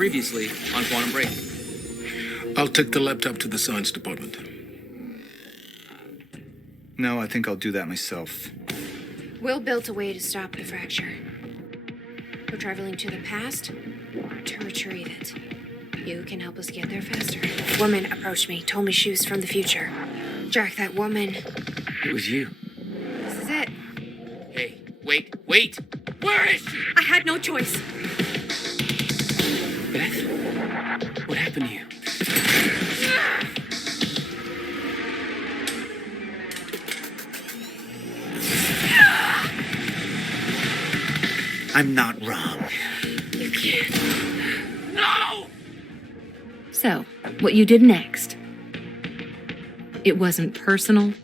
previously on Quantum Break. I'll take the laptop to the science department. No, I think I'll do that myself. Will built a way to stop the fracture. We're traveling to the past to retrieve it. You can help us get there faster. A woman approached me, told me she was from the future. Jack, that woman. It was you. This is it. Hey, wait! Where is she? I had no choice. Beth? What happened to you? I'm not wrong. You can't. No! So, what you did next? It wasn't personal?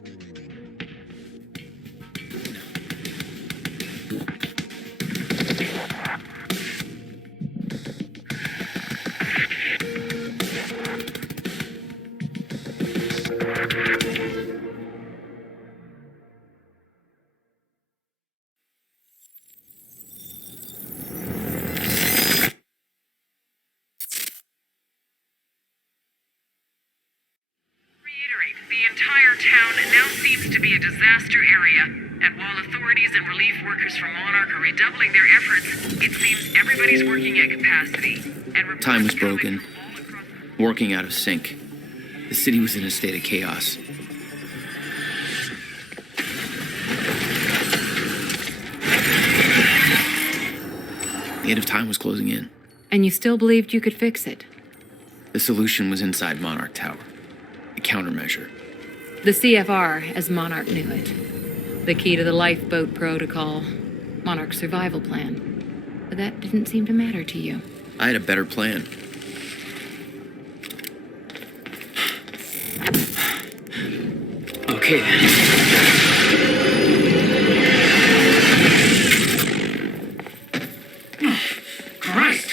The entire town now seems to be a disaster area, and while authorities and relief workers from Monarch are redoubling their efforts, it seems everybody's working at capacity. And Time was broken. Working out of sync. The city was in a state of chaos. The end of time was closing in. And you still believed you could fix it? The solution was inside Monarch Tower. A countermeasure. The CFR, as Monarch knew it. The key to the lifeboat protocol. Monarch's survival plan. But that didn't seem to matter to you. I had a better plan. Okay then. Christ!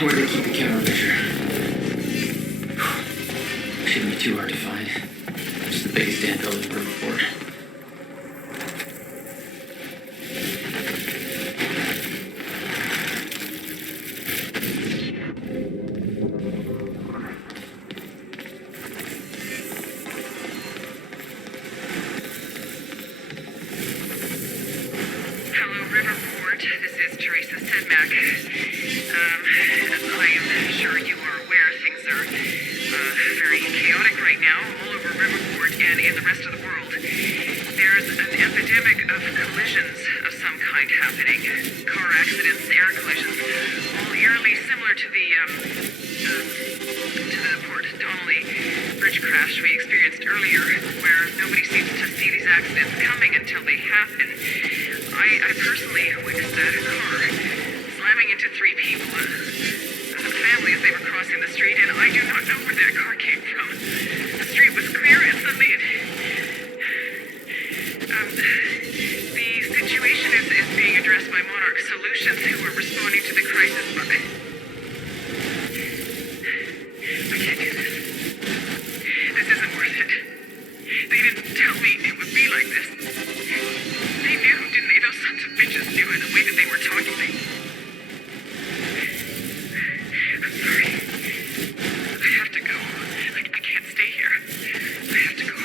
Where do we keep the countermeasure? Shouldn't be too hard to find. Just the biggest damn building in Riverport. hello, Riverport. This is Teresa Sedmak. I am sure you are aware things are very chaotic right now all over Riverport and in the rest of the world. There's an epidemic of collisions of some kind happening. Car accidents, air collisions, all eerily similar to the Port Donnelly bridge crash we experienced earlier, where nobody seems to see these accidents coming until they happen. I personally witnessed a car slamming into three people, a family as they were crossing the street, and I do not know where that car came from. The street was clear, and suddenly the situation is being addressed by Monarch Solutions, who are responding to the crisis, but I can't do this. This isn't worth it. They didn't tell me it would be like this. They knew, didn't they? Those sons of bitches knew in the way that they were talking. I'm sorry. I have to go. I can't stay here. I have to go home.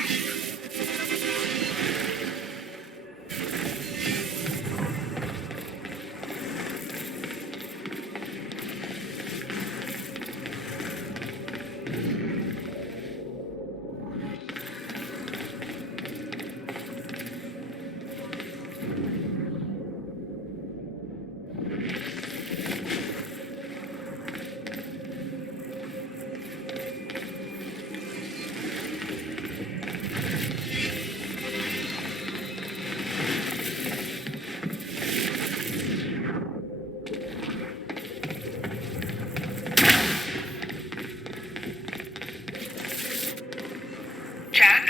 Jack?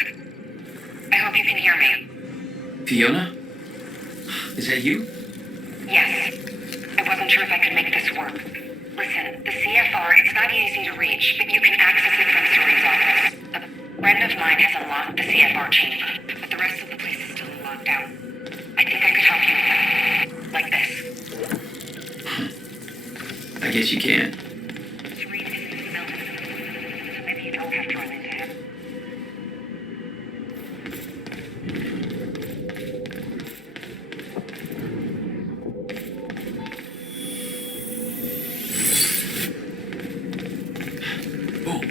I hope you can hear me. Fiona? Is that you? Yes. I wasn't sure if I could make this work. Listen, the CFR, it's not easy to reach, but you can access it from Serene's office. A friend of mine has unlocked the CFR chamber, but the rest of the place is still locked out. I think I could help you with that. Like this. I guess you can. Serene is in the building, so maybe you don't have to run into him. Boom.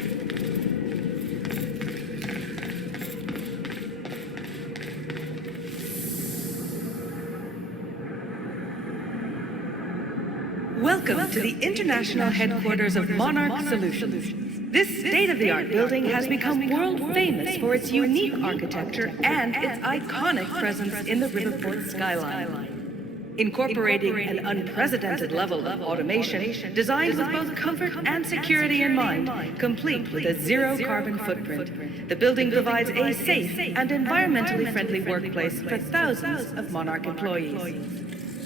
Welcome to the international headquarters of Monarch Solutions. This state-of-the-art building has become world-famous for its unique architecture and its iconic presence in the Riverport skyline. Incorporating an unprecedented level of automation designed with both comfort and security in mind, complete with a zero-carbon footprint, the building provides a safe and environmentally friendly workplace for thousands of Monarch employees.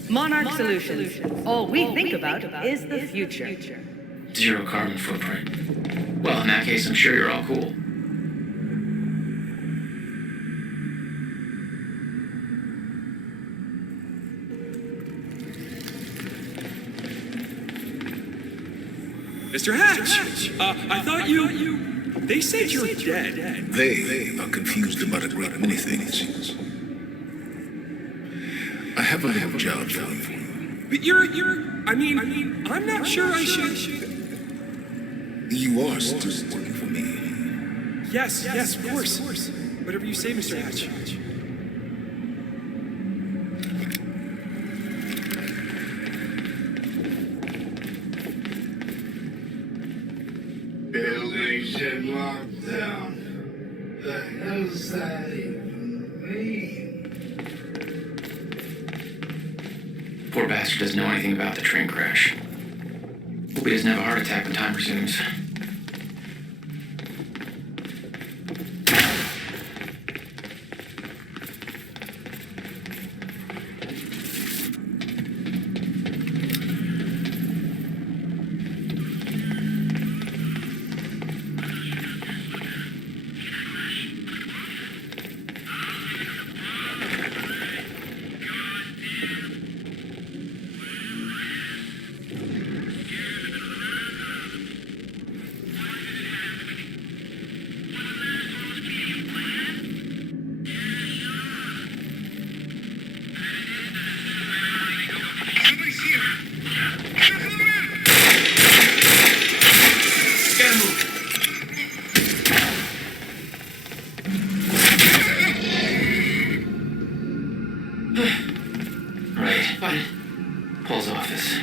Monarch Solutions. All we think about is the future. Zero carbon footprint. Well, in that case, I'm sure you're all cool. Mr. Hatch! I thought you... They said you're dead. They are confused about a great many things. I have a little job for you. But I'm not sure I should... You are still working for me. Yes, of course. Whatever you say, Mr. Hatch. Building shit locked down. The hell's that even mean? Poor bastard doesn't know anything about the train crash. Hope he doesn't have a heart attack when time resumes. What? Paul's office.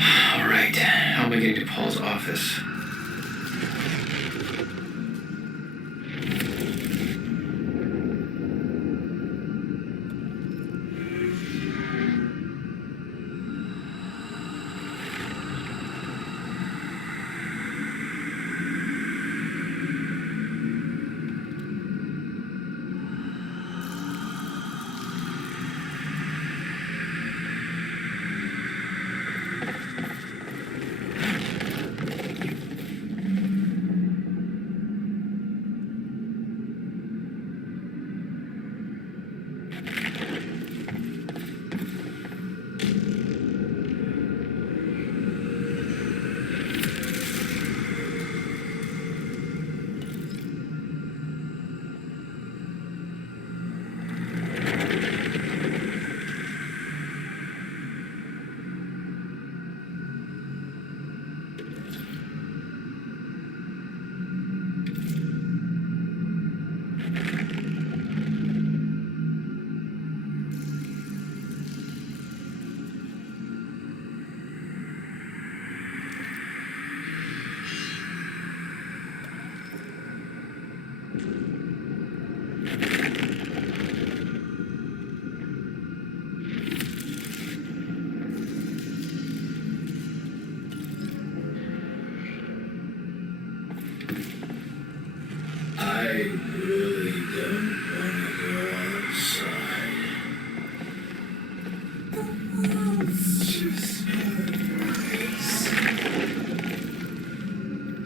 All right, how am I getting to Paul's office? I really don't want to go outside. Just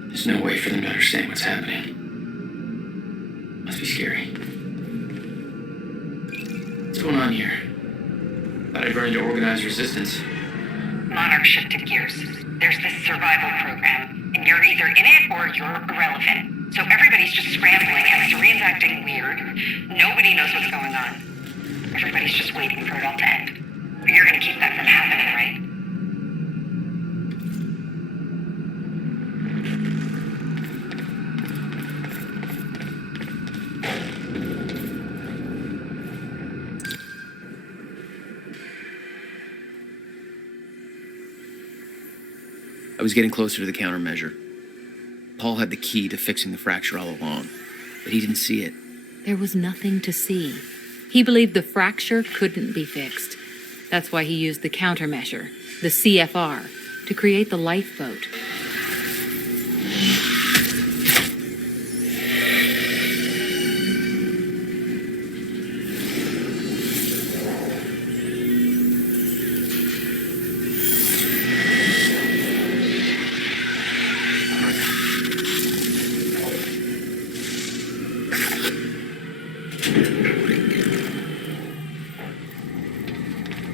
There's no way for them to understand what's happening. Must be scary. What's going on here? Thought I'd run into organized resistance. Monarch shifted gears. There's this survival program, and you're either in it or you're irrelevant. So everybody's just scrambling, and Serene's acting weird. Nobody knows what's going on. Everybody's just waiting for it all to end. But you're gonna keep that from happening, right? I was getting closer to the countermeasure. Paul had the key to fixing the fracture all along, but he didn't see it. There was nothing to see. He believed the fracture couldn't be fixed. That's why he used the countermeasure, the CFR, to create the lifeboat.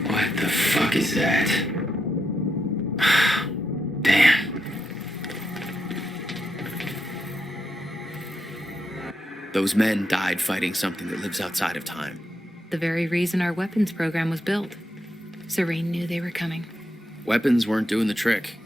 What the fuck is that? Damn. Those men died fighting something that lives outside of time. The very reason our weapons program was built. Serene knew they were coming. Weapons weren't doing the trick.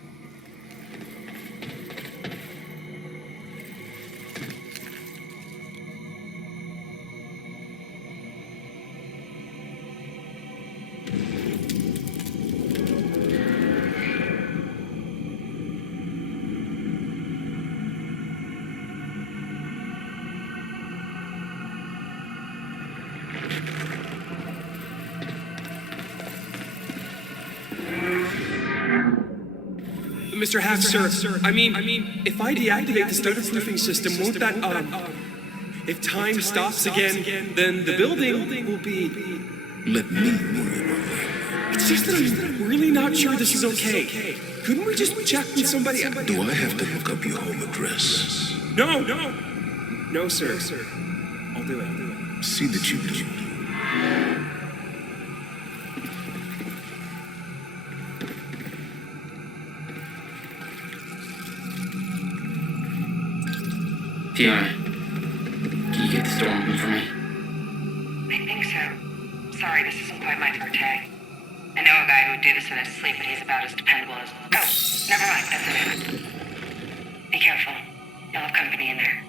Mr. Hatch, sir, I mean, if I deactivate the stutter-proofing system, won't that, if time stops again, then the building will be... Let me worry about that. It's just that I'm really not sure this is okay. Couldn't we just check with somebody? Do I have to look up your home address? No, sir. I'll do it. See that you do. Fiona, can you get this door open for me? I think so. Sorry, this isn't quite my forte. I know a guy who would do this in his sleep, but he's about as dependable as... Oh, never mind, that's it. Be careful. You'll have company in there.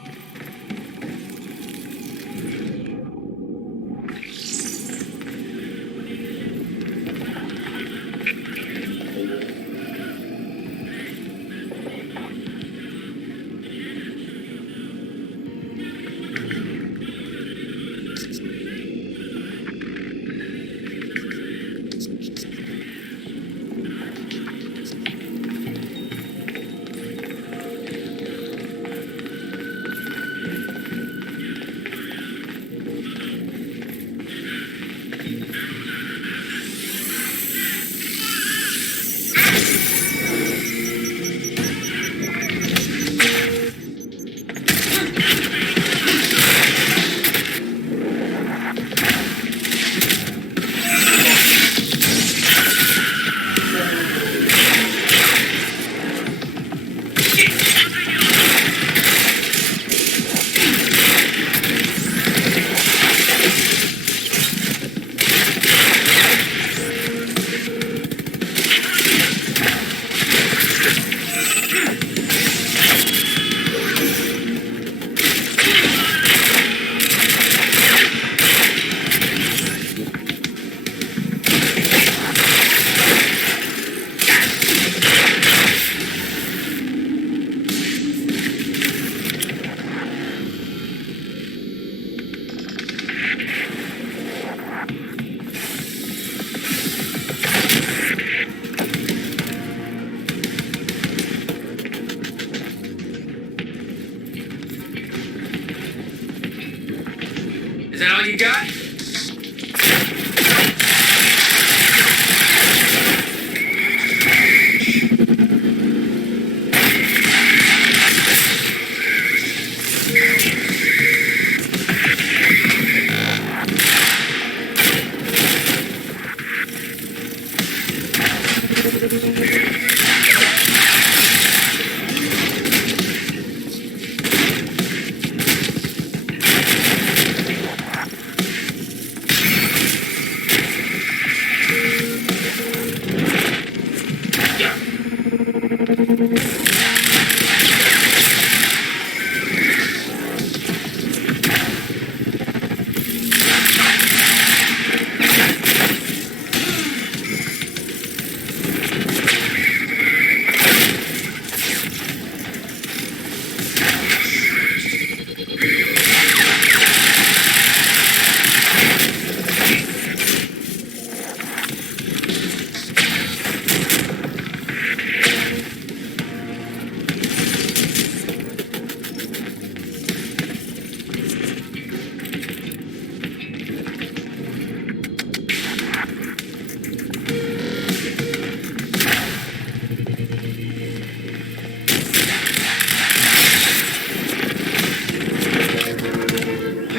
Is that all you got?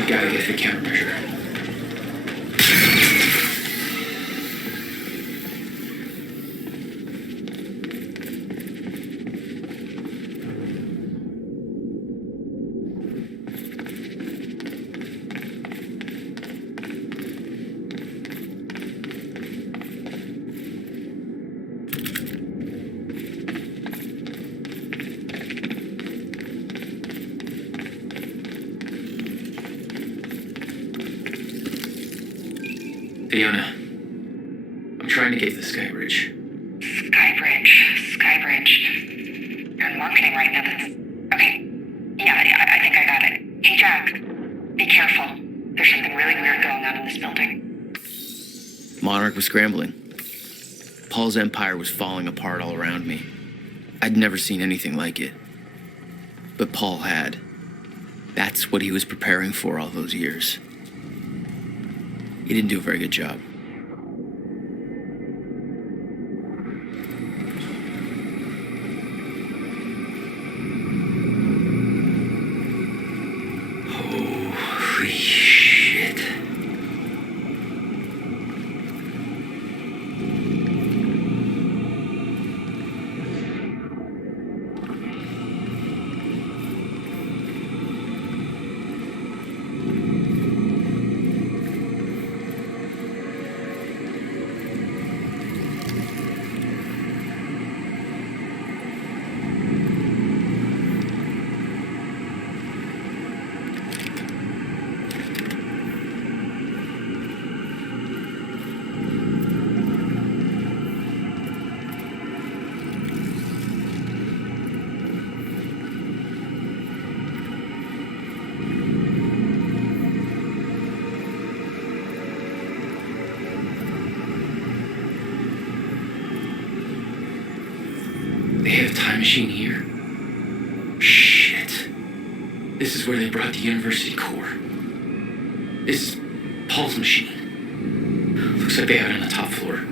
Gotta get the countermeasure. Fiona, I'm trying to get to the Sky Bridge. Skybridge. You're in marketing right now. That's... Okay. Yeah, I think I got it. Hey, Jack. Be careful. There's something really weird going on in this building. Monarch was scrambling. Paul's empire was falling apart all around me. I'd never seen anything like it. But Paul had. That's what he was preparing for all those years. He didn't do a very good job. Holy shit. They have a time machine here? Shit. This is where they brought the university core. This is Paul's machine. Looks like they have it on the top floor.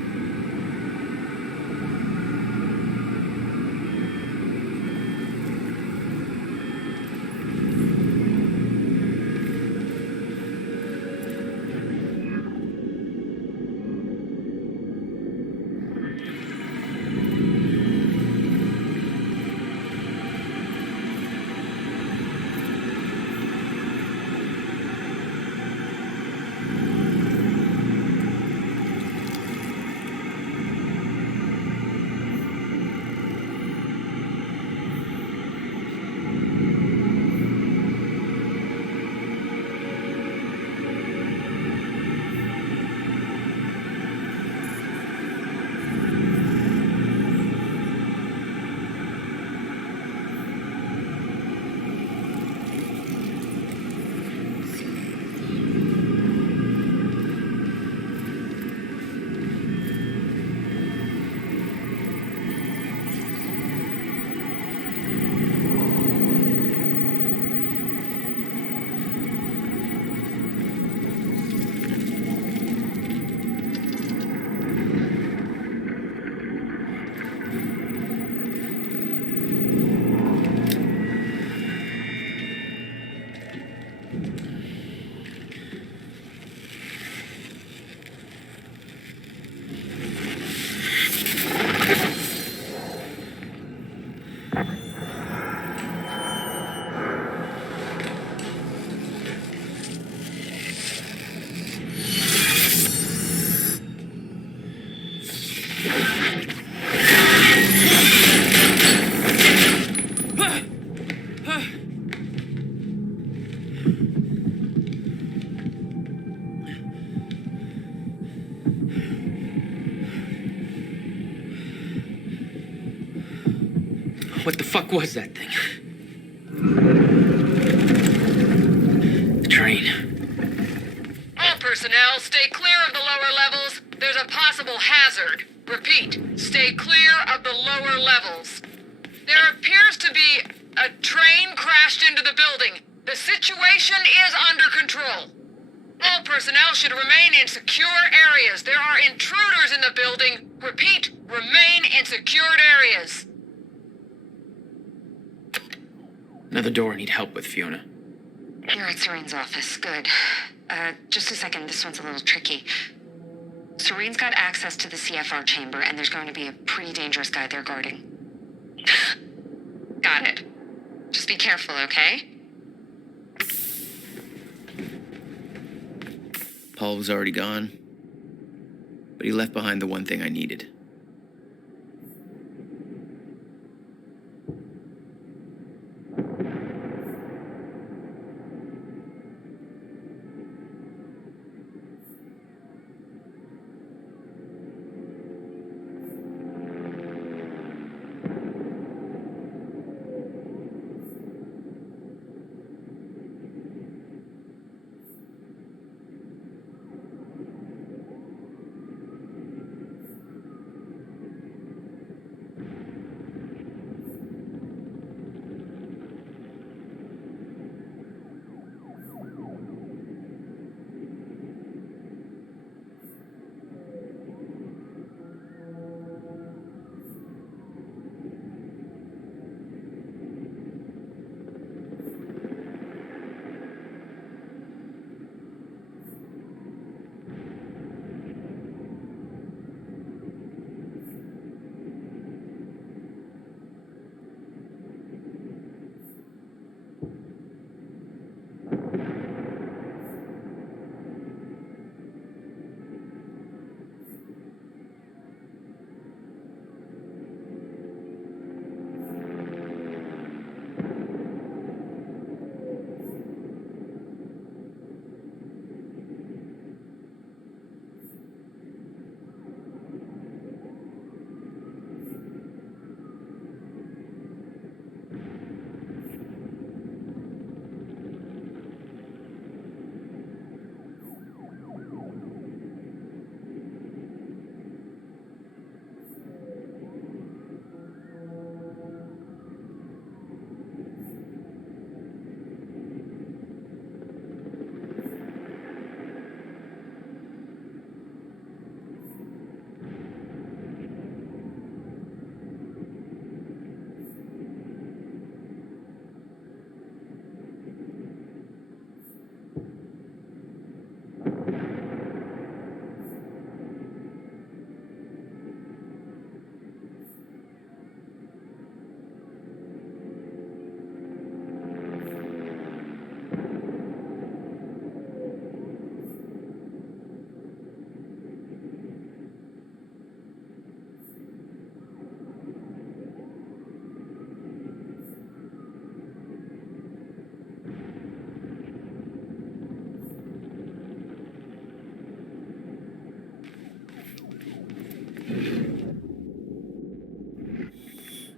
What the fuck was that thing? The train. All personnel, stay clear of the lower levels. There's a possible hazard. Repeat, stay clear of the lower levels. There appears to be a train crashed into the building. The situation is under control. All personnel should remain in secure areas. There are intruders in the building. Repeat, remain in secured areas. Another door I need help with, Fiona. You're at Serene's office. Good. Just a second. This one's a little tricky. Serene's got access to the CFR chamber, and there's going to be a pretty dangerous guy there guarding. Got it. Just be careful, okay? Paul was already gone, but he left behind the one thing I needed.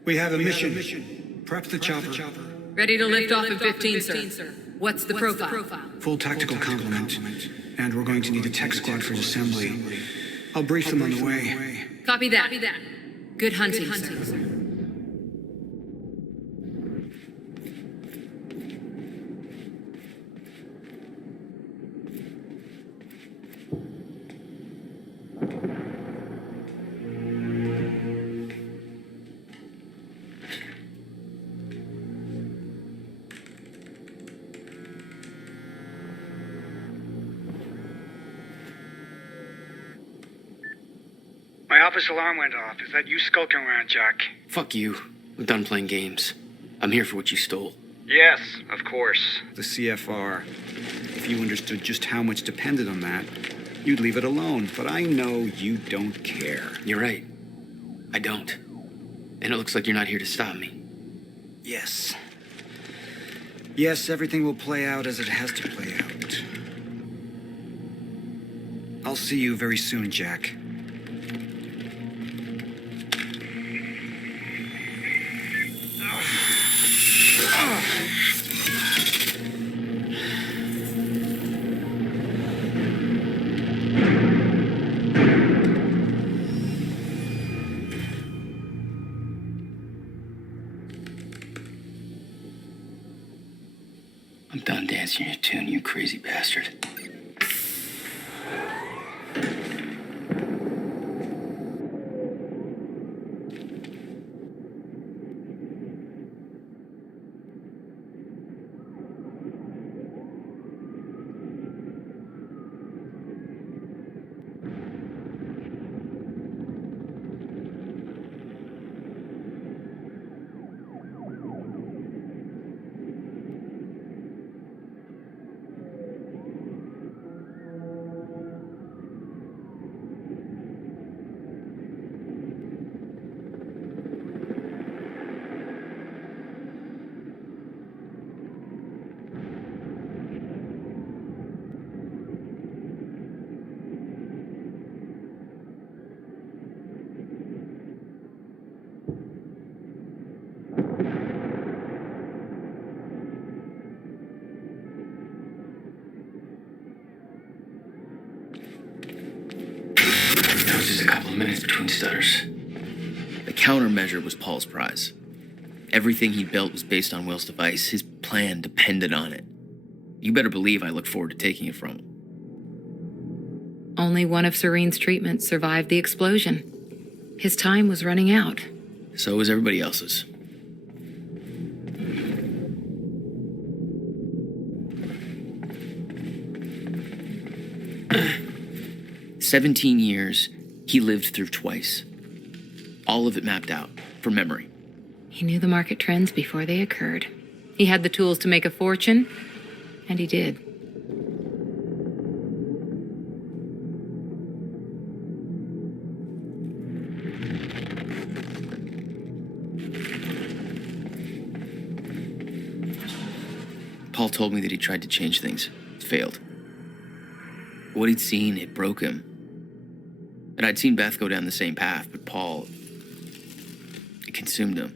We have a mission. Prep the chopper. Ready to lift off in 15, sir. What's the profile? Full tactical complement. And we're going to need a tech squad for assembly. I'll brief them on the way. Copy that. Good hunting, sir. My office alarm went off. Is that you skulking around, Jack? Fuck you. I'm done playing games. I'm here for what you stole. Yes, of course. The CFR. If you understood just how much depended on that, you'd leave it alone. But I know you don't care. You're right. I don't. And it looks like you're not here to stop me. Yes. Yes, everything will play out as it has to play out. I'll see you very soon, Jack. I'm done dancing your tune, you crazy bastard. Just a couple of minutes between stutters. The countermeasure was Paul's prize. Everything he built was based on Will's device. His plan depended on it. You better believe I look forward to taking it from him. Only one of Serene's treatments survived the explosion. His time was running out. So was everybody else's. "17 years, he lived through twice. All of it mapped out, from memory. He knew the market trends before they occurred. He had the tools to make a fortune, and he did. Paul told me that he tried to change things. It failed. What he'd seen, it broke him. And I'd seen Beth go down the same path, but Paul, it consumed him.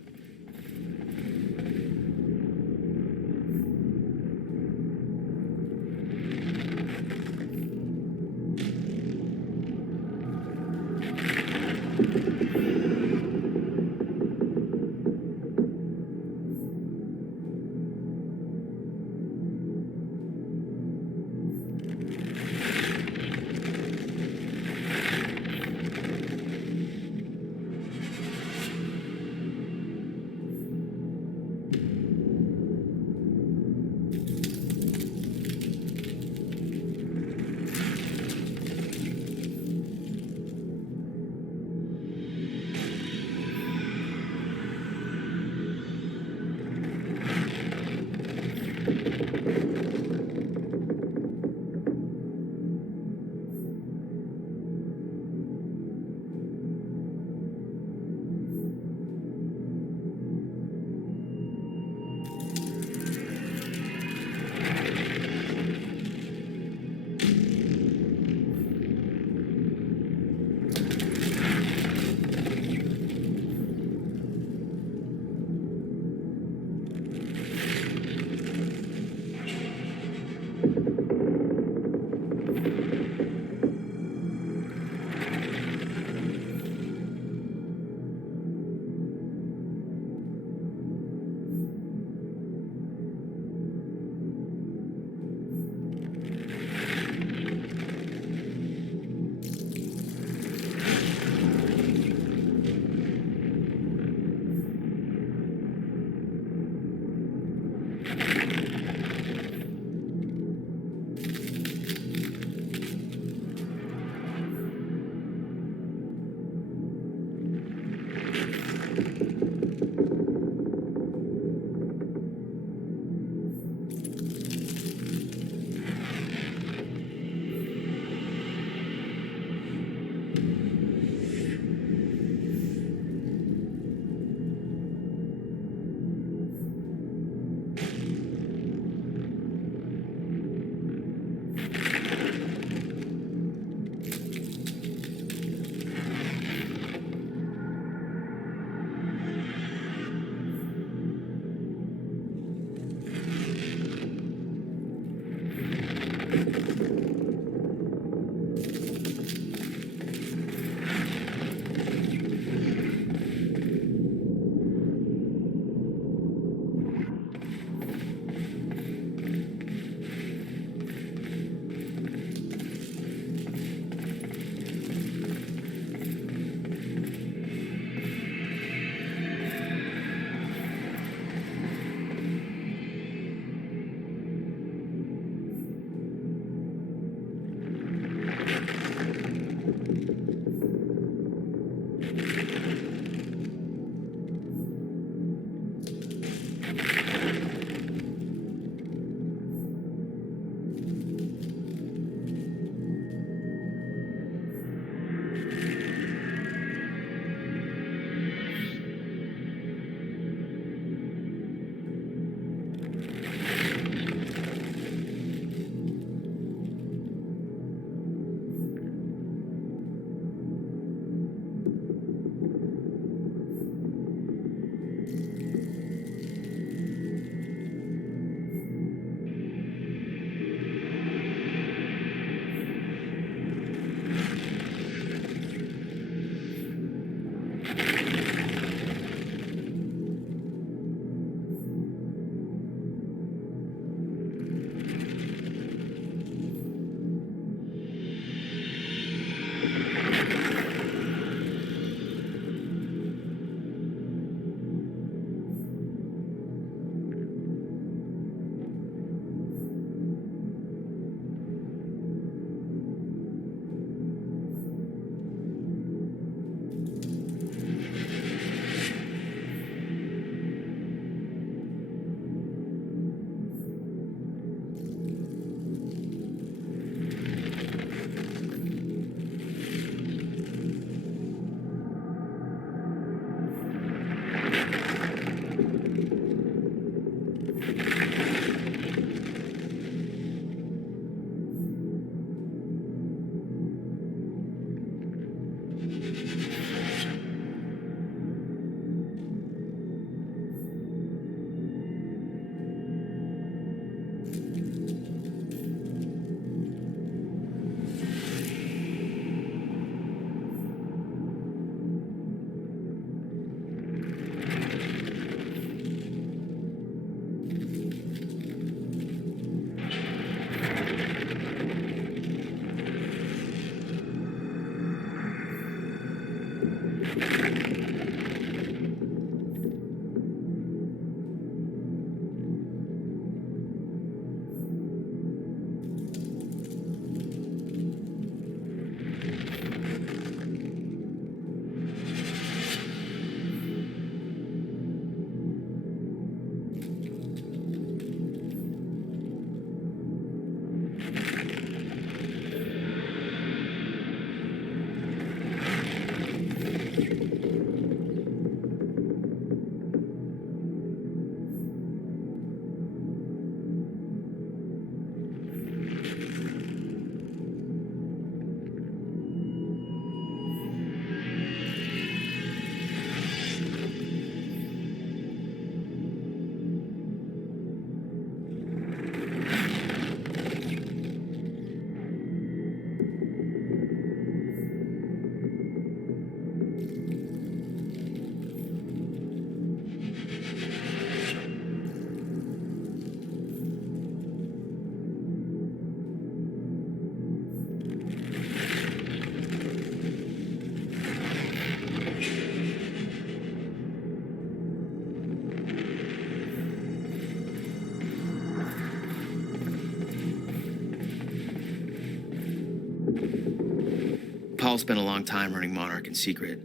Paul spent a long time running Monarch in secret.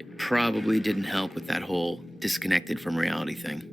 It probably didn't help with that whole disconnected from reality thing.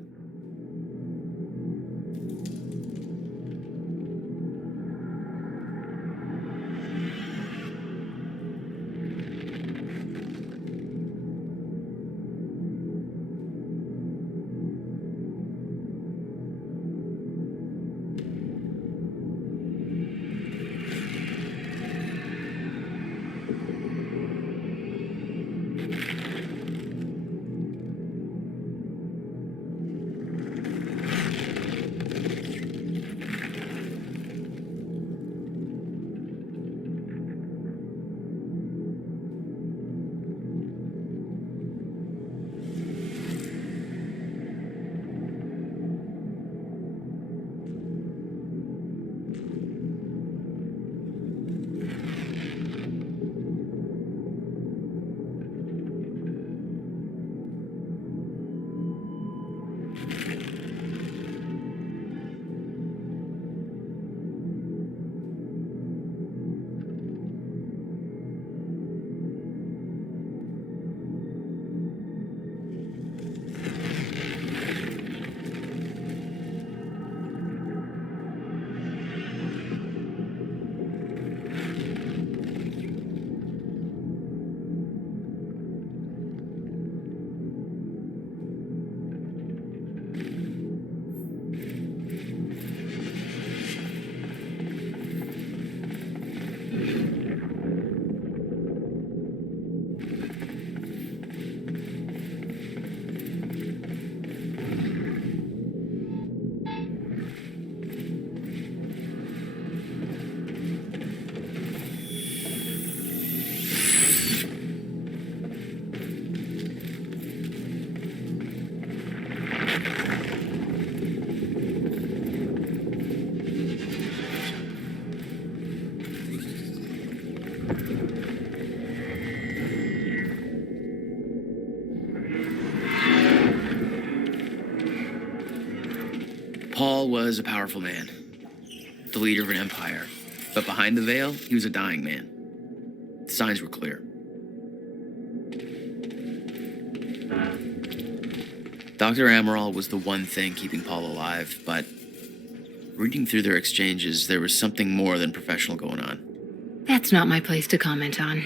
Paul was a powerful man, the leader of an empire. But behind the veil, he was a dying man. The signs were clear. Dr. Amaral was the one thing keeping Paul alive, but reading through their exchanges, there was something more than professional going on. That's not my place to comment on.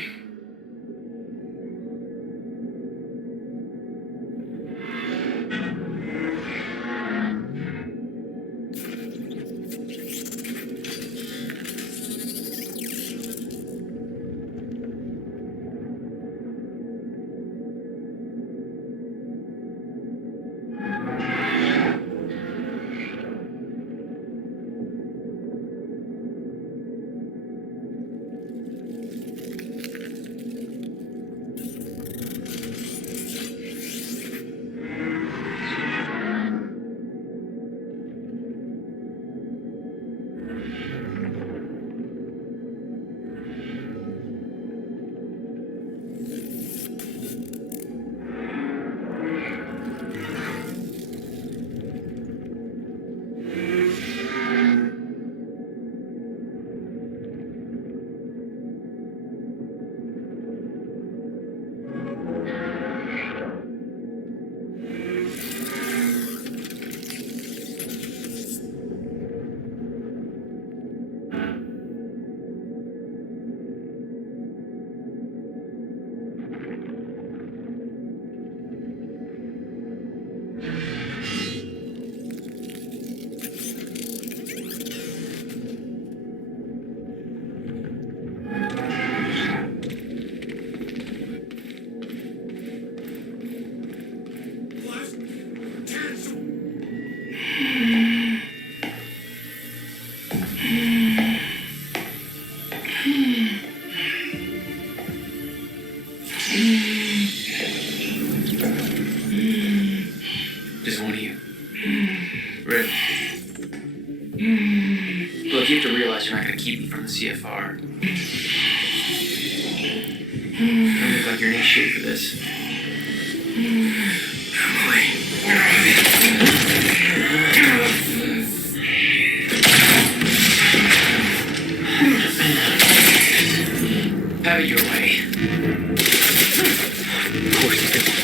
Just one of you. Rick. Look, you have to realize you're not going to keep me from the CFR. You look like you're in shape for this. Have it your way. Of course he's going to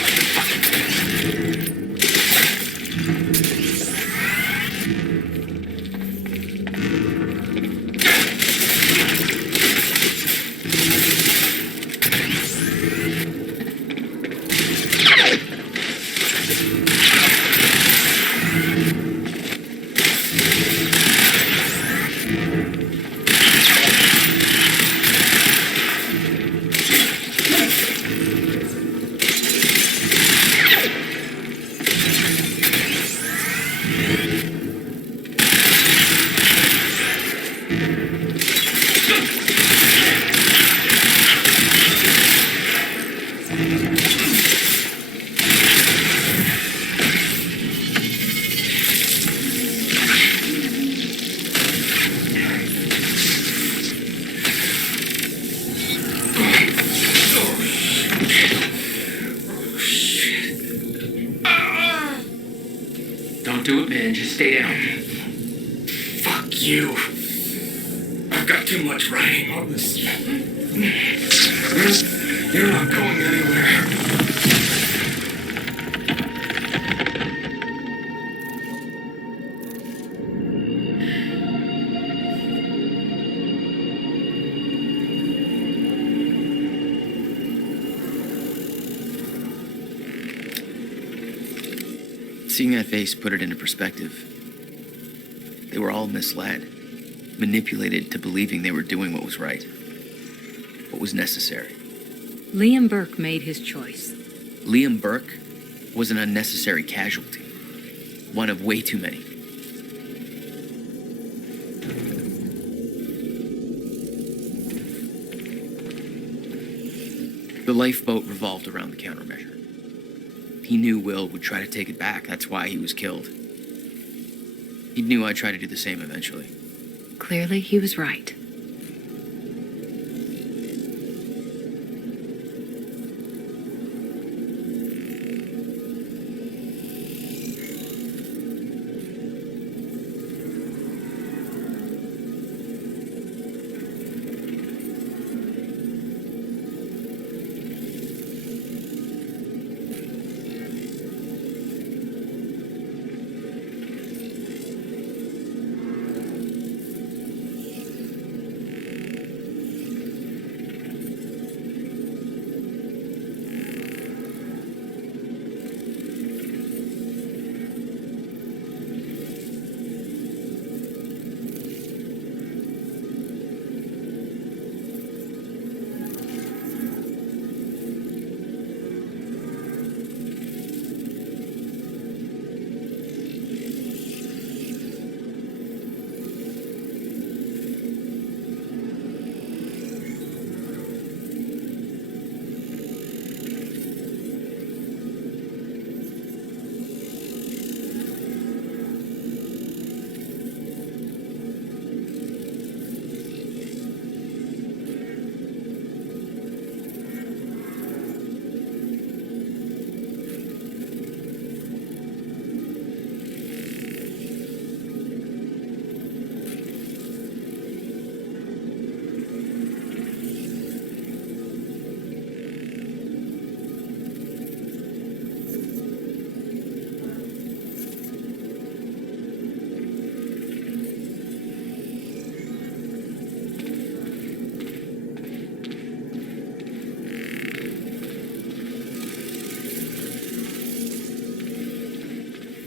Don't do it, man. Just stay down. Fuck you. I've got too much writing on this. You're not going anywhere. Seeing that face put it into perspective. They were all misled, manipulated to believing they were doing what was right, what was necessary. Liam Burke made his choice. Liam Burke was an unnecessary casualty, one of way too many. The lifeboat revolved around the countermeasure. He knew Will would try to take it back. That's why he was killed. He knew I'd try to do the same eventually. Clearly, he was right.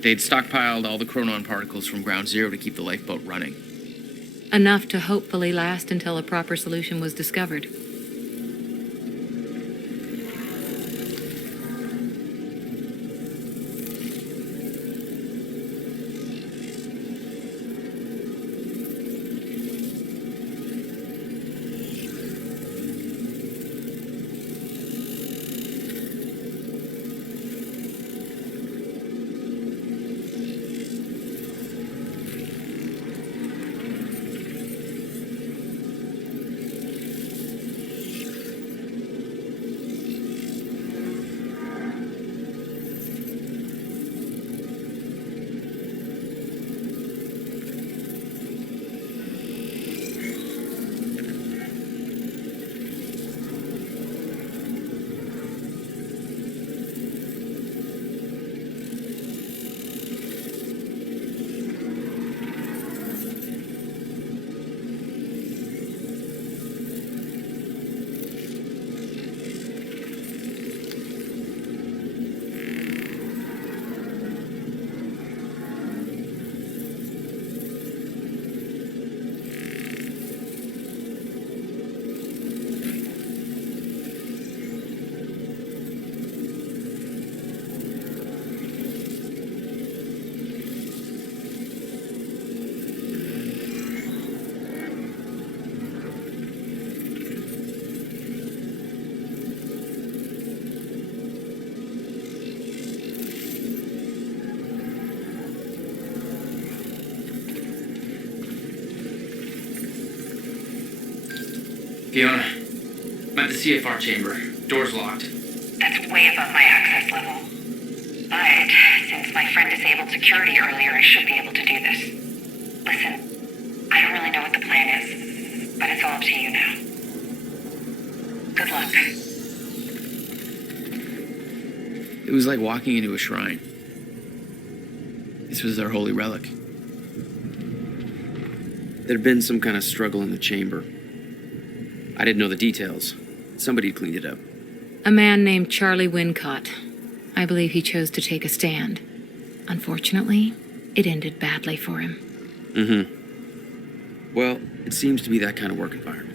They'd stockpiled all the chronon particles from ground zero to keep the lifeboat running. Enough to hopefully last until a proper solution was discovered. Fiona, I'm at the CFR chamber. Door's locked. That's way above my access level. But since my friend disabled security earlier, I should be able to do this. Listen, I don't really know what the plan is, but it's all up to you now. Good luck. It was like walking into a shrine. This was their holy relic. There'd been some kind of struggle in the chamber. I didn't know the details. Somebody cleaned it up. A man named Charlie Wincott. I believe he chose to take a stand. Unfortunately, it ended badly for him. Mm-hmm. Well, it seems to be that kind of work environment.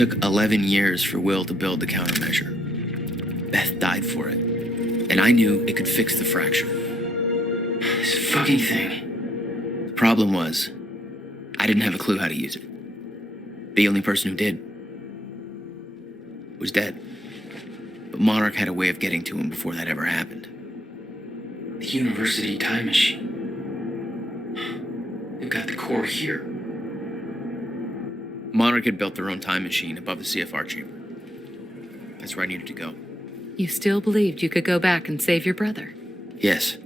took 11 years for Will to build the countermeasure. Beth died for it, and I knew it could fix the fracture. This fucking thing. The problem was, I didn't have a clue how to use it. The only person who did was dead. But Monarch had a way of getting to him before that ever happened. The university time machine. They've got the core here. Monarch had built their own time machine above the CFR chamber. That's where I needed to go. You still believed you could go back and save your brother? Yes.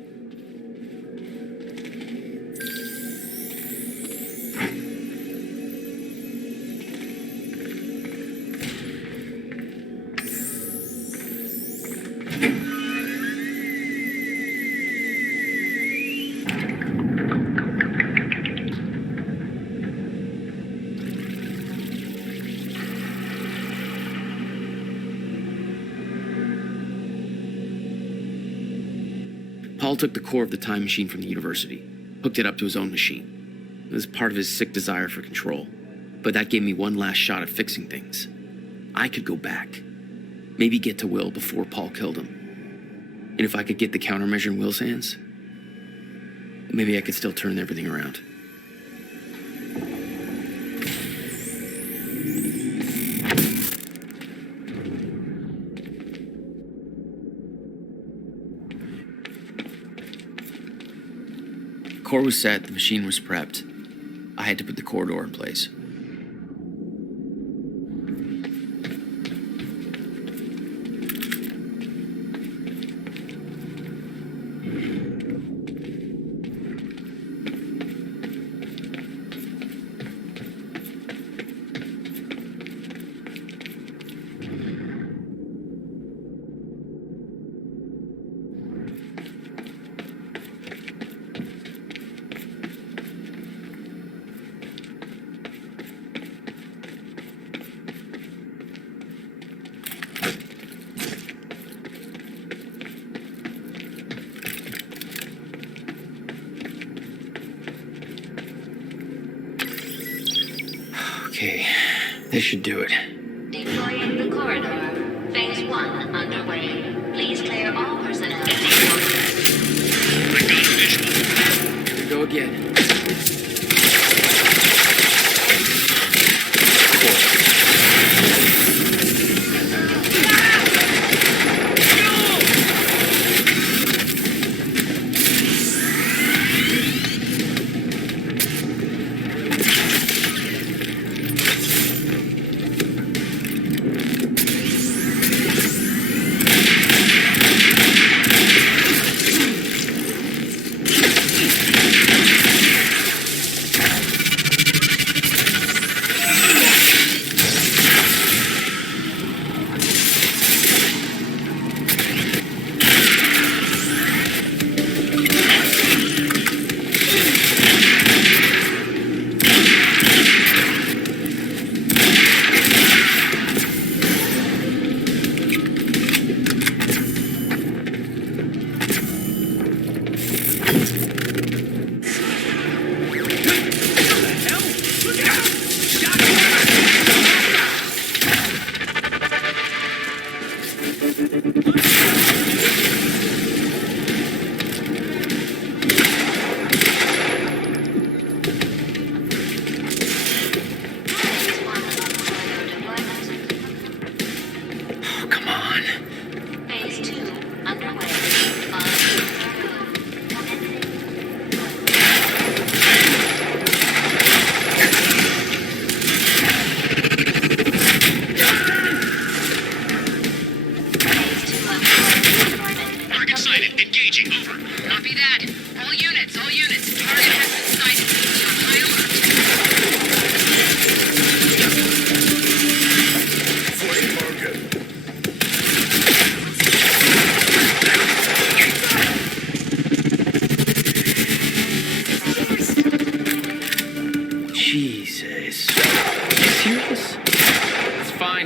Paul took the core of the time machine from the university, hooked it up to his own machine. It was part of his sick desire for control, but that gave me one last shot at fixing things. I could go back, maybe get to Will before Paul killed him. And if I could get the countermeasure in Will's hands, maybe I could still turn everything around. The core was set, the machine was prepped. I had to put the corridor in place. Okay, this should do it. Deploying the corridor. Phase 1 underway. Please clear all personnel. Here we go again.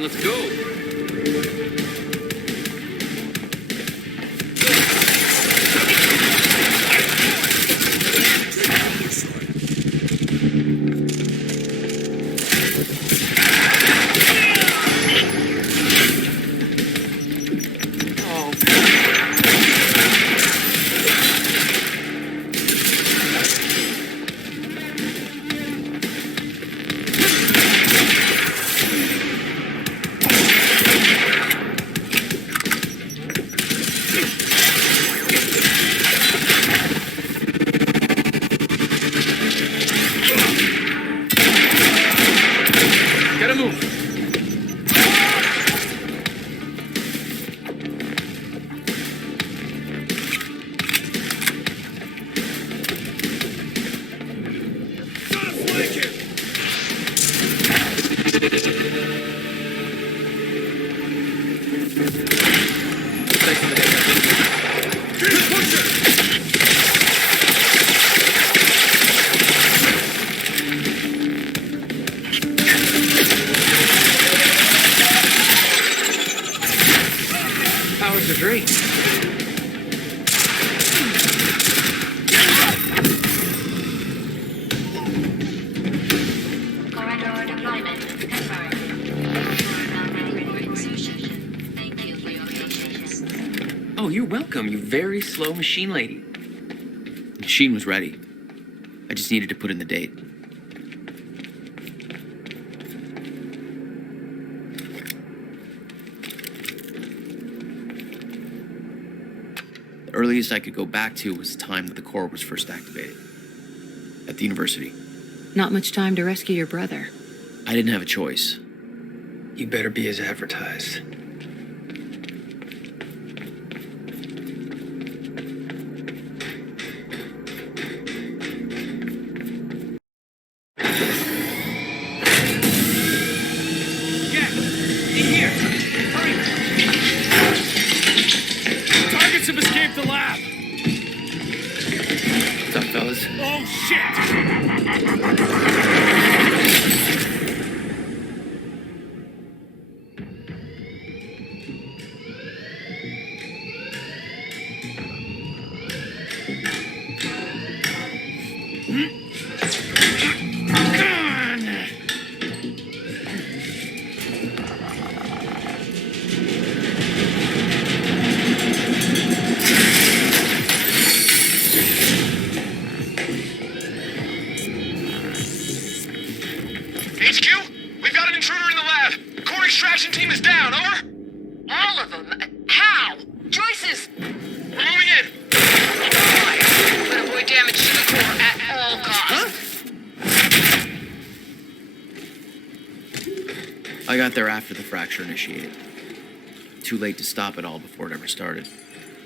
Let's go. Oh, you're welcome, you very slow machine lady. The machine was ready. I just needed to put in the date. The earliest I could go back to was the time that the core was first activated. At the university. Not much time to rescue your brother. I didn't have a choice. You better be as advertised. I got there after the fracture initiated. Too late to stop it all before it ever started.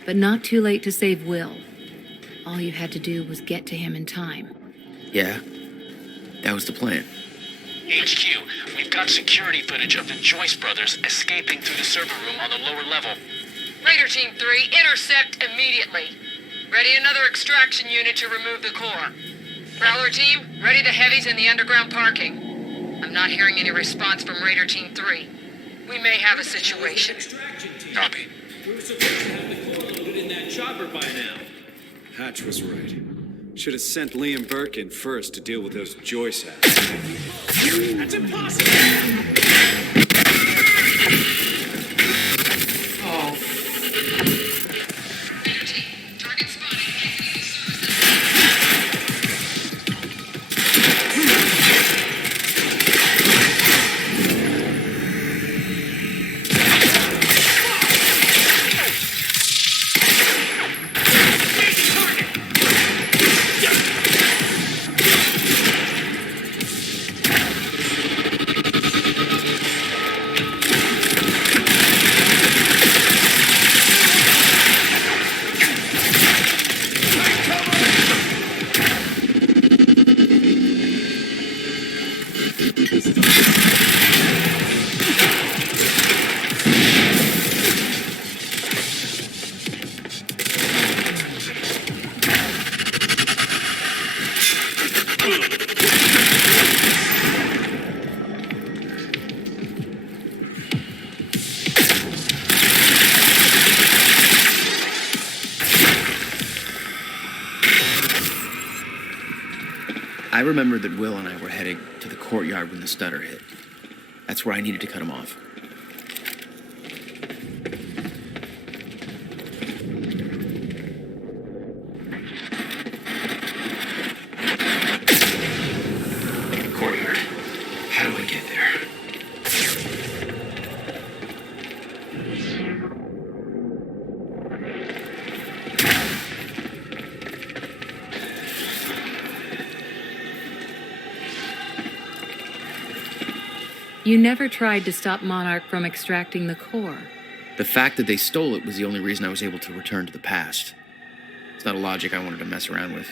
But not too late to save Will. All you had to do was get to him in time. Yeah, that was the plan. HQ, we've got security footage of the Joyce brothers escaping through the server room on the lower level. Raider Team 3, intercept immediately. Ready another extraction unit to remove the core. Prowler Team, ready the heavies in the underground parking. I'm not hearing any response from Raider Team 3. We may have a situation. Copy. We were supposed to have the core loaded in that chopper by now. Hatch was right. Should have sent Liam Burke in first to deal with those Joyce assholes. That's impossible! Oh. Target I remember that Will and I were heading to the courtyard when the stutter hit. That's where I needed to cut him off. Courtyard. How do I get there? You never tried to stop Monarch from extracting the core. The fact that they stole it was the only reason I was able to return to the past. It's not a logic I wanted to mess around with.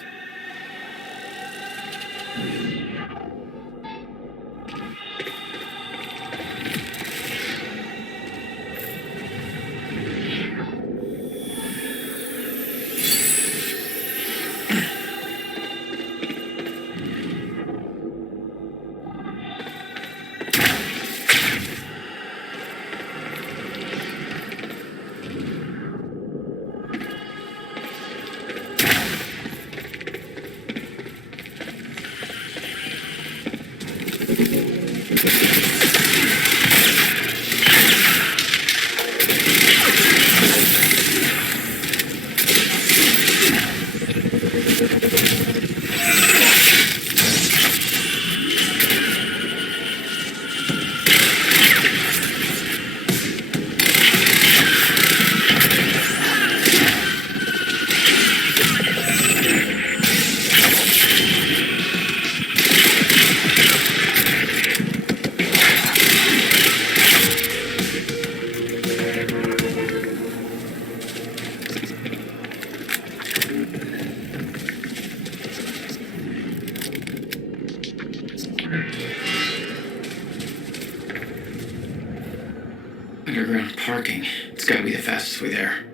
Parking. It's gotta be the fastest way there.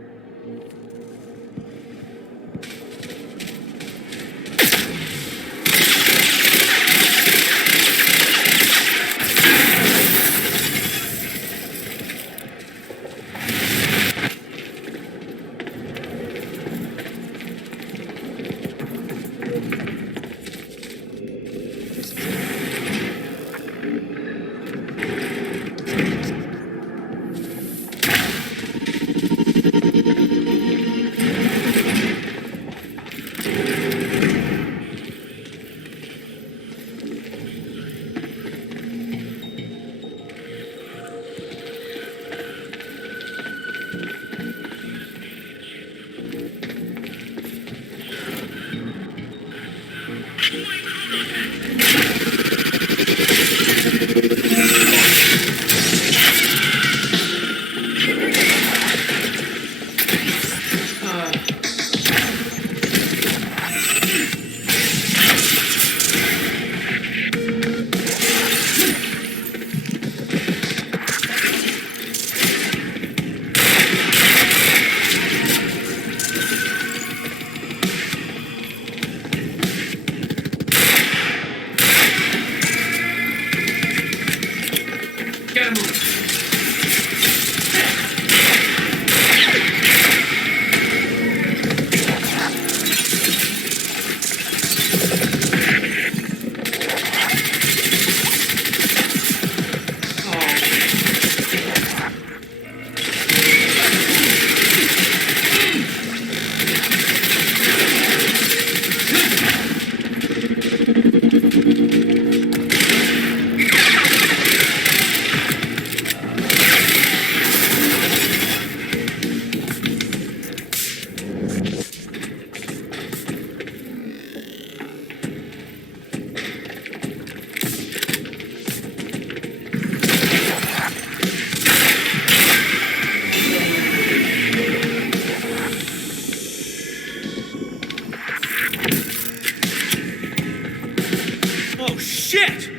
Oh, shit!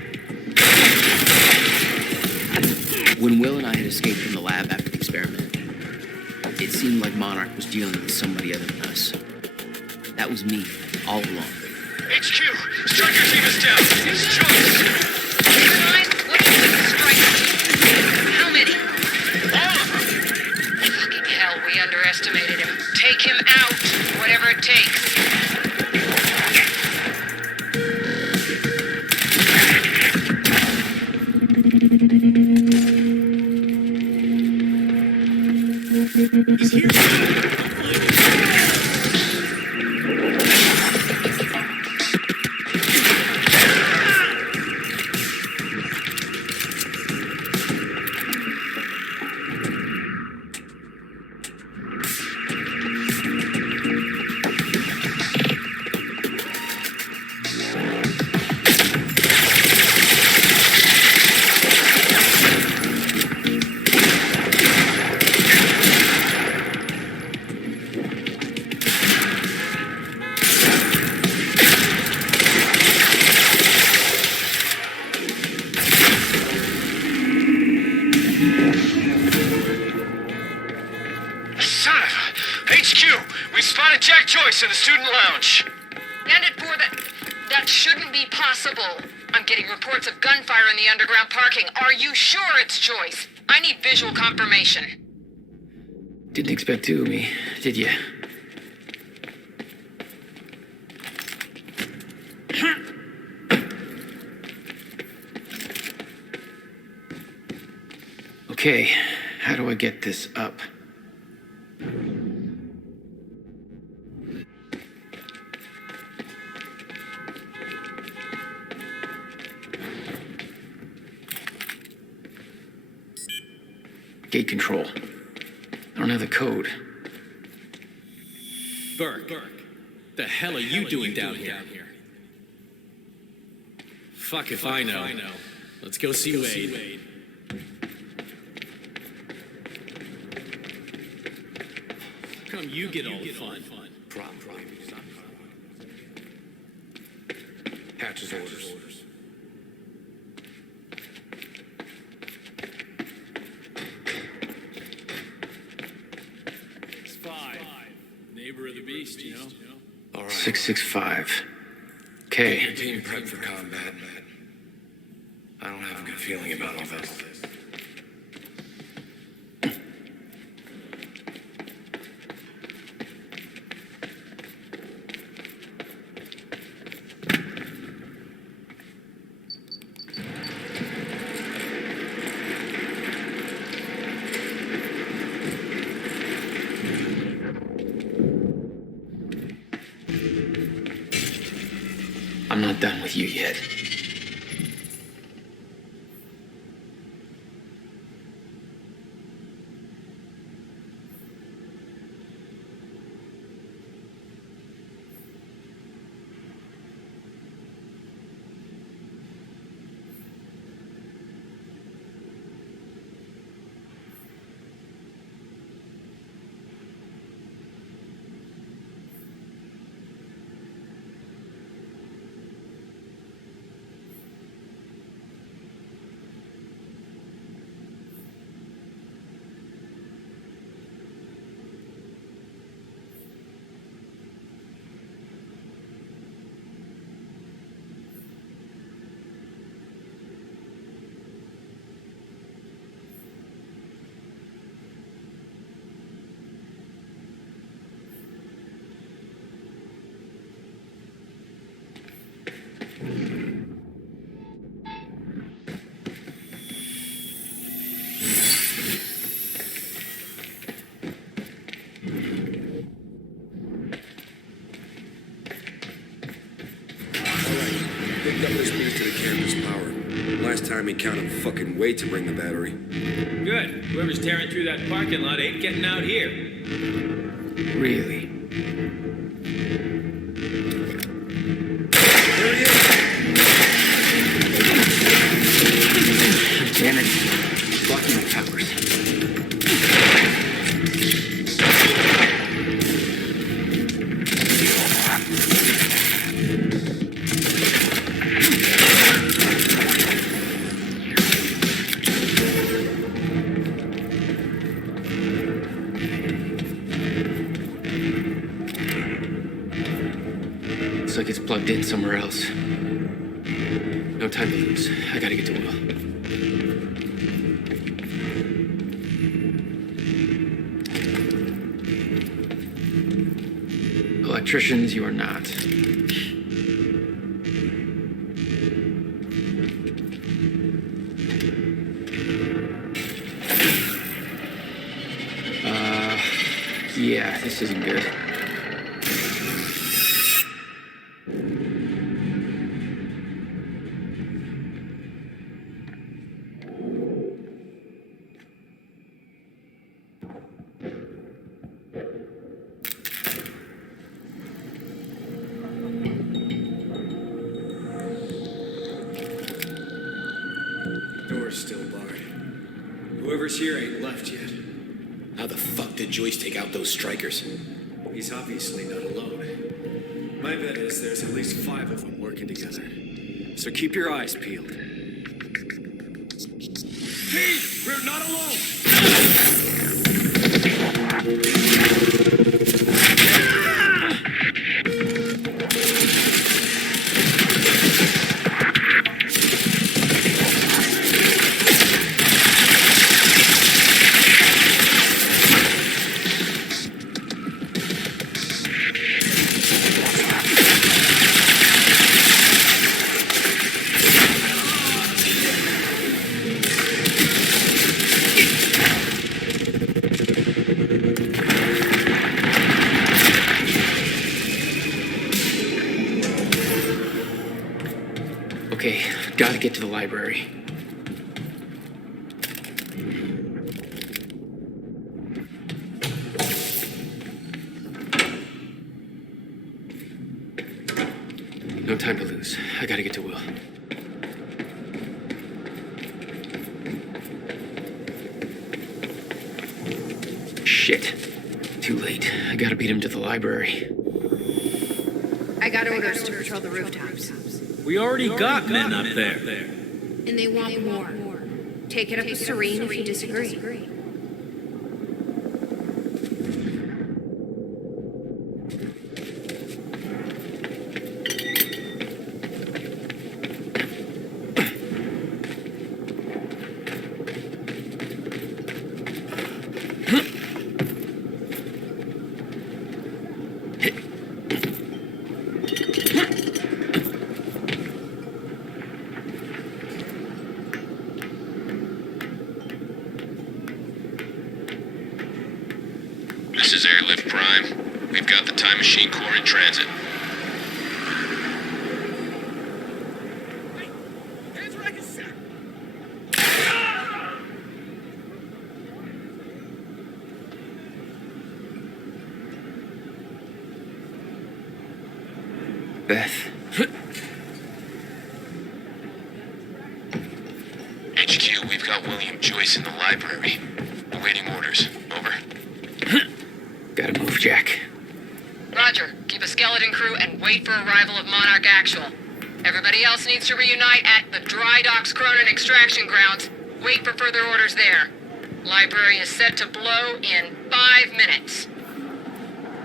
When Will and I had escaped from the lab after the experiment, it seemed like Monarch was dealing with somebody other than us. That was me, all along. HQ, striker team is down. It's Joyce. Guys, what do you think of Striker? How many? All of them. Fucking hell, we underestimated him. Take him out, whatever it takes. He's here. Joyce in the student lounge. Bandit 4, that shouldn't be possible. I'm getting reports of gunfire in the underground parking. Are you sure it's Joyce? I need visual confirmation. Didn't expect two of me, did you? Okay, how do I get this up? Gate control. I don't have the code. Burke, the hell are you doing down here? Fuck if I know. Let's go see Wade. Come you get all the fun. Hatch's orders. neighbor of the beast, you know? All right. 665. Get Okay. your team prepped for combat. I don't have a good feeling about all this. I'm not done with you yet. Picked up this piece to the campus power. Last time he counted fucking weight to bring the battery. Good. Whoever's tearing through that parking lot ain't getting out here. Really? There he is! Damn it. Blocking my towers. Looks like it's plugged in somewhere else. No time to lose. I gotta get to Will. Electricians, you are not. Yeah, this isn't good. Door's still barred. Whoever's here ain't left yet. How the fuck did Joyce take out those strikers? He's obviously not alone. My bet is there's at least 5 of them working together. So keep your eyes peeled. Team, we're not alone! Okay, gotta get to the library. No time to lose. I gotta get to Will. Shit. Too late. I gotta beat him to the library. I got orders to patrol the rooftops. We already got men up there. And they want more. Take it up with Serene if you disagree. This is Airlift Prime. We've got the Time Machine Corps in transit. Beth. HQ, we've got William Joyce in the library. Awaiting orders. Over. Gotta move, Jack. Roger. Keep a skeleton crew and wait for arrival of Monarch Actual. Everybody else needs to reunite at the Dry Docks Cronin extraction grounds. Wait for further orders there. Library is set to blow in 5 minutes.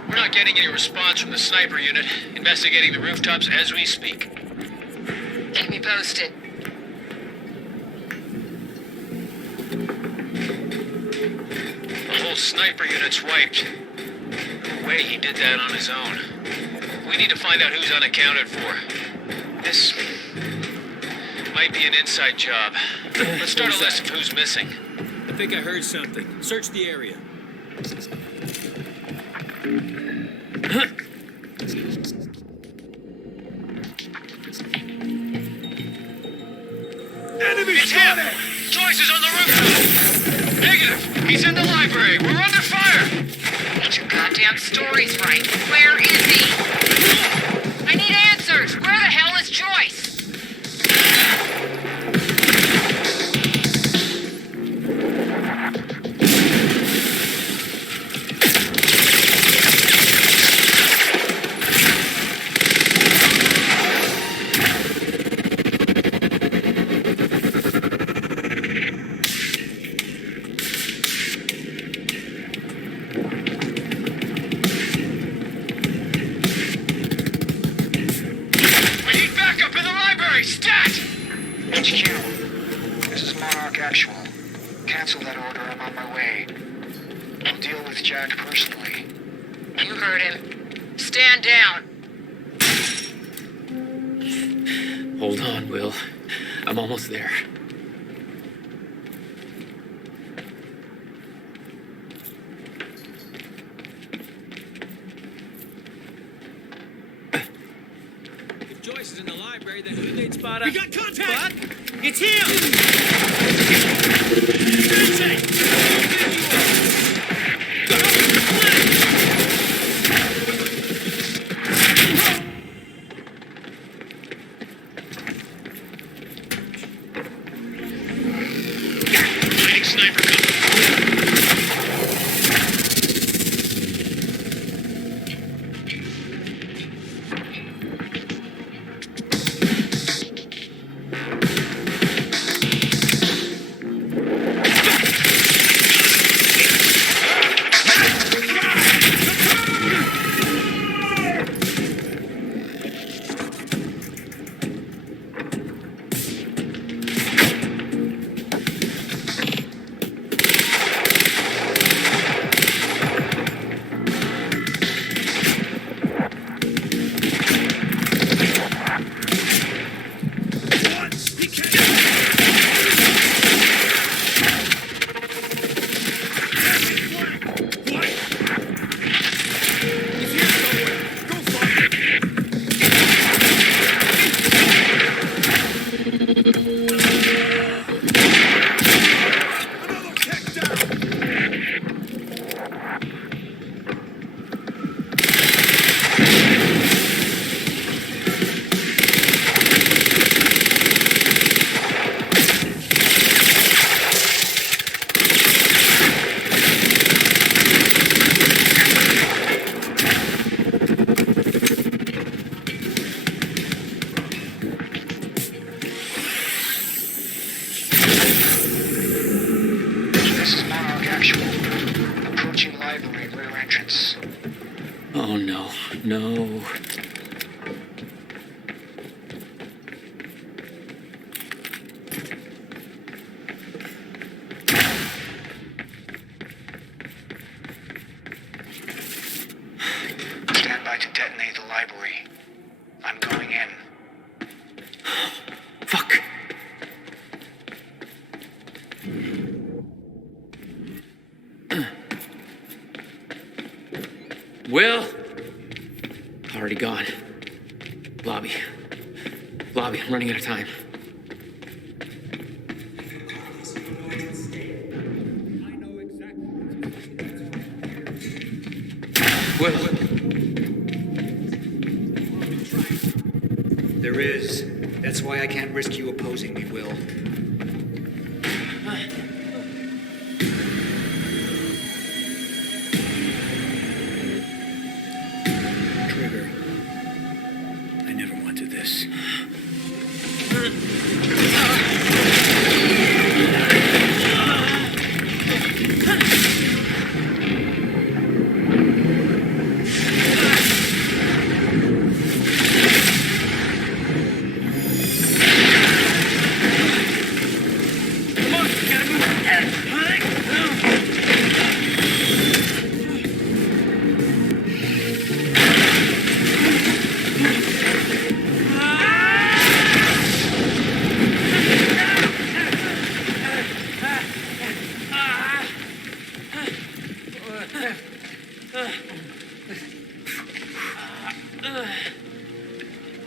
We're not getting any response from the sniper unit. Investigating the rooftops as we speak. Keep me posted. The whole sniper unit's wiped. No way he did that on his own. We need to find out who's unaccounted for. This might be an inside job. Let's start a list of who's missing. I think I heard something. Search the area. It's him! Joyce is on the roof! Negative! He's in the library! We're under fire! Get your goddamn stories right. Where is he? I need answers! Where the hell is Joyce? HQ, this is Monarch Actual. Cancel that order, I'm on my way. I'll deal with Jack personally. You heard him. Stand down. Hold on, Will. I'm almost there. If Joyce is in the library, then who they'd spot up? We got contact! Spot? It's him! Lighting sniper cover. no. Stand by to detonate the library. I'm going in. Fuck. Will? Already gone. Lobby. Lobby, I'm running out of time. Will? There is. That's why I can't risk you opposing me, Will. Trigger. I never wanted this.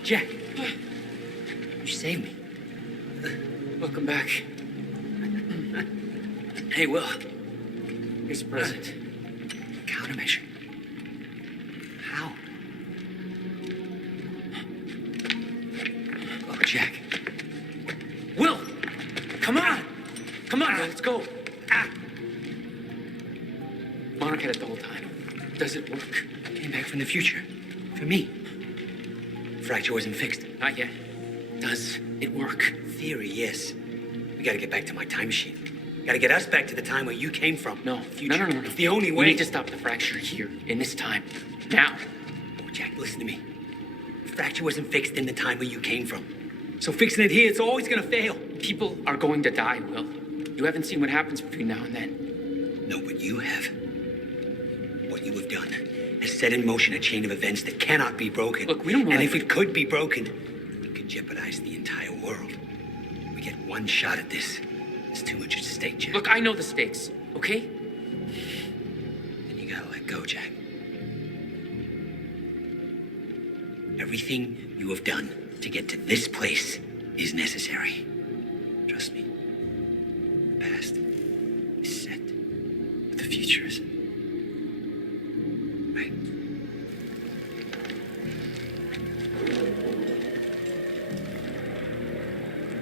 Jack. You saved me. Welcome back. Hey, Will. Here's a present. Countermeasure. How? Oh, Jack. Will! Come on! Come on, let's go. Monarch had it the whole time. Does it work? Came back from the future. For me. Fracture wasn't fixed. Not yet. Does it work? Theory, yes. We gotta get back to my time machine. Gotta get us back to the time where you came from. No. Future. No. It's the only We way. need to stop the fracture here, in this time. Now. Oh, Jack, listen to me. The fracture wasn't fixed in the time where you came from. So fixing it here, it's always gonna fail. People are going to die, Will. You haven't seen what happens between now and then. No, but you have. What you have done has set in motion a chain of events that cannot be broken. Look, we don't know. And if it could be broken, it could jeopardize the entire world. We get one shot at this. There's too much at stake, Jack. Look, I know the stakes, okay? Then you gotta let go, Jack. Everything you have done to get to this place is necessary. Trust me. The past is set, but the future isn't. Right?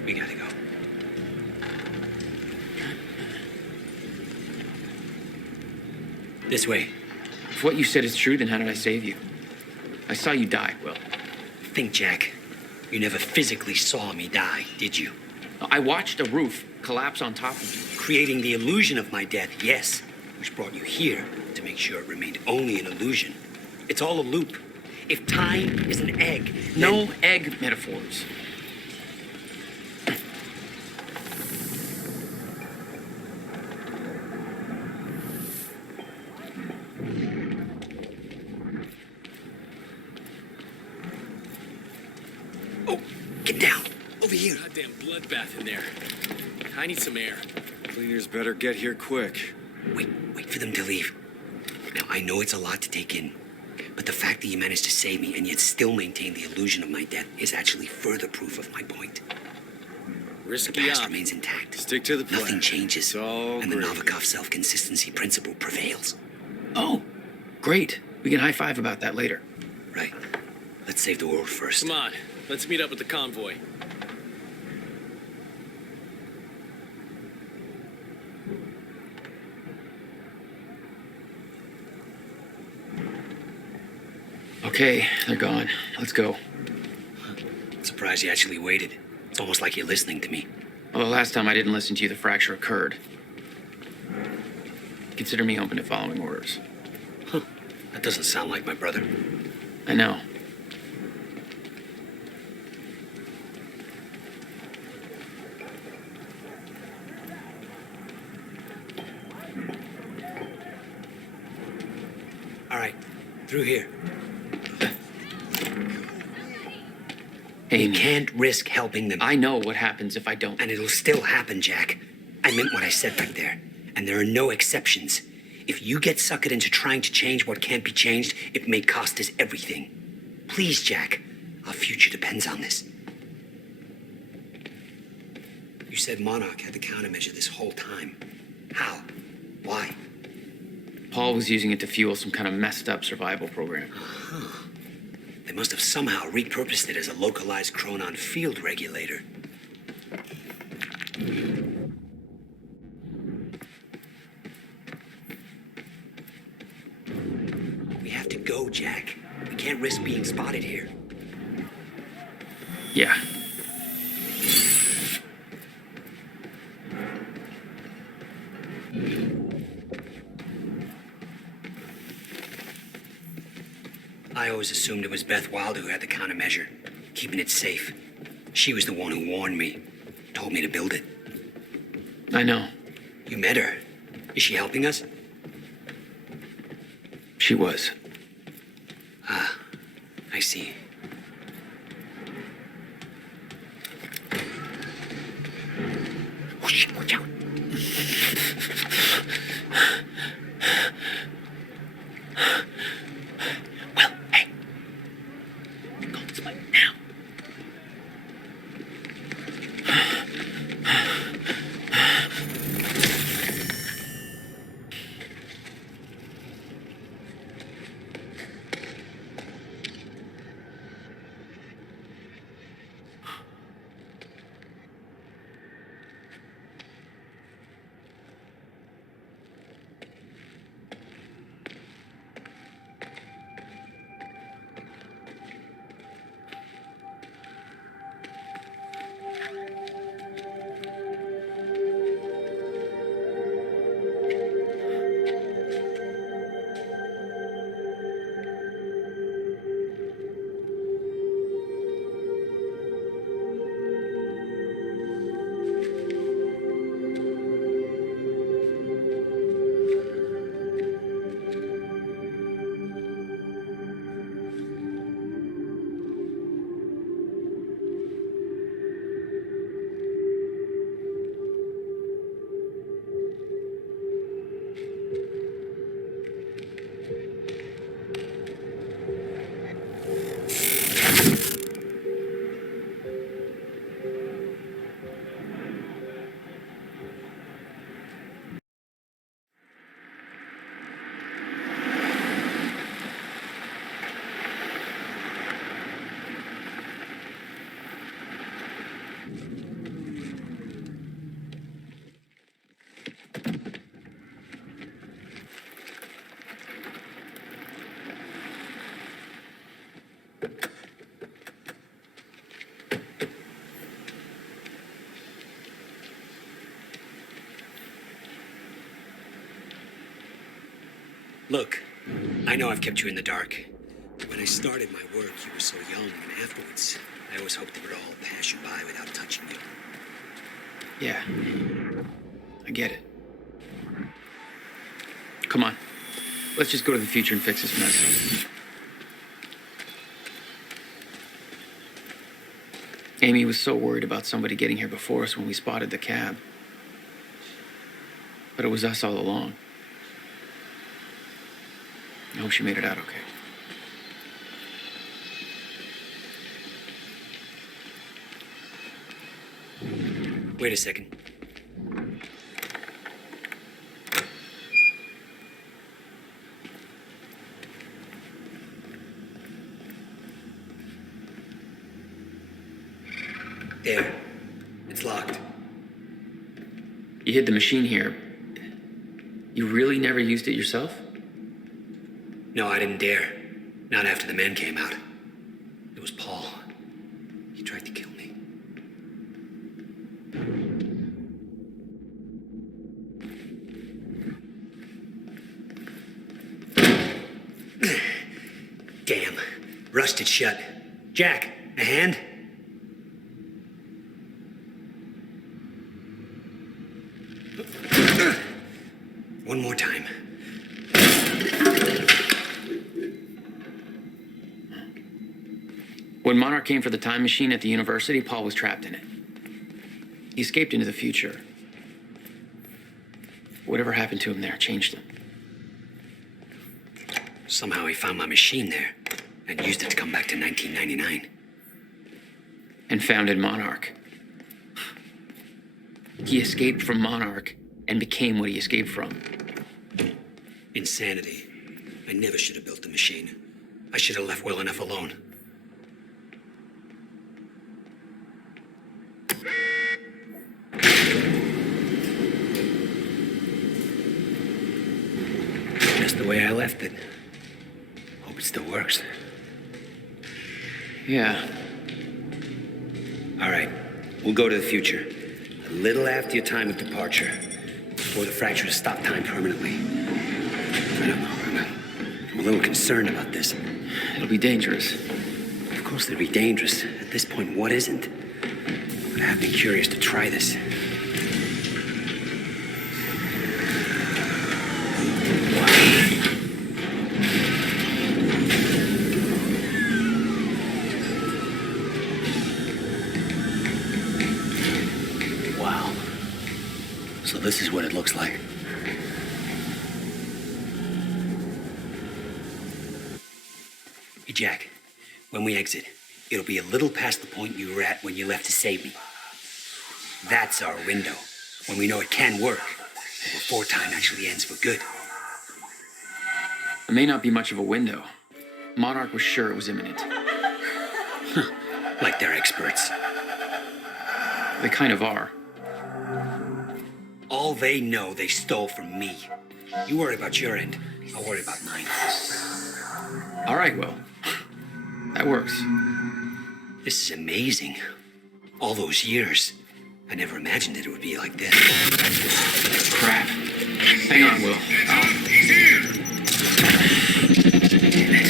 We gotta go. This way. If what you said is true, then how did I save you? I saw you die, Will. Think, Jack. You never physically saw me die, did you? I watched a roof collapse on top of you. Creating the illusion of my death, yes. Which brought you here to make sure it remained only an illusion. It's all a loop. If time is an egg, No egg metaphors. Oh, get down. Over here. Goddamn bloodbath in there. I need some air. Cleaners better get here quick. Wait for them to leave. Now, I know it's a lot to take in, but the fact that you managed to save me and yet still maintain the illusion of my death is actually further proof of my point. The Risky past op. remains intact. Stick to the plan. Nothing changes. It's all and the gravy. Novikov self-consistency principle prevails. Oh, great. We can high five about that later. Right. Let's save the world first. Come on, let's meet up with the convoy. Okay, they're gone. Let's go. Surprised you actually waited. It's almost like you're listening to me. Well, the last time I didn't listen to you, the fracture occurred. Consider me open to following orders. That doesn't sound like my brother. I know. All right, through here. Hey, you can't risk helping them. I know what happens if I don't. And it'll still happen, Jack. I meant what I said back there. And there are no exceptions. If you get suckered into trying to change what can't be changed, it may cost us everything. Please, Jack. Our future depends on this. You said Monarch had the countermeasure this whole time. How? Why? Paul was using it to fuel some kind of messed up survival program. Huh. They must have somehow repurposed it as a localized chronon field regulator. We have to go, Jack. We can't risk being spotted here. Yeah. I always assumed it was Beth Wilder who had the countermeasure, keeping it safe. She was the one who warned me, told me to build it. I know. You met her. Is she helping us? She was. Ah, I see. Oh, shit, watch out. Well, hey. Go this way now. Look, I know I've kept you in the dark. When I started my work, you were so young, and afterwards, I always hoped it would all pass you by without touching you. Yeah. I get it. Come on. Let's just go to the future and fix this mess. Amy was so worried about somebody getting here before us when we spotted the cab. But it was us all along. I hope she made it out okay. Wait a second. There. It's locked. You hid the machine here. You really never used it yourself? No, I didn't dare. Not after the men came out. It was Paul. He tried to kill me. Damn. Rusted shut. Jack, a hand? One more time. When Monarch came for the time machine at the university, Paul was trapped in it. He escaped into the future. Whatever happened to him there changed him. Somehow he found my machine there and used it to come back to 1999. And founded Monarch. He escaped from Monarch and became what he escaped from. Insanity. I never should have built the machine. I should have left well enough alone. Just the way I left it. Hope it still works. Yeah. All right. We'll go to the future. A little after your time of departure. Before the fracture to stop time permanently. I don't know. I'm a little concerned about this. It'll be dangerous. Of course it'll be dangerous. At this point, what isn't? But I have been curious to try this. Wow. So this is what it looks like. Hey, Jack. When we exit, it'll be a little past the point you were at when you left to save me. That's our window, when we know it can work, but before time actually ends for good. It may not be much of a window. Monarch was sure it was imminent. Like they're experts. They kind of are. All they know they stole from me. You worry about your end, I'll worry about mine. All right, Will. That works. This is amazing. All those years. I never imagined that it would be like this. Crap. Hang on, Will. He's here! Damn it.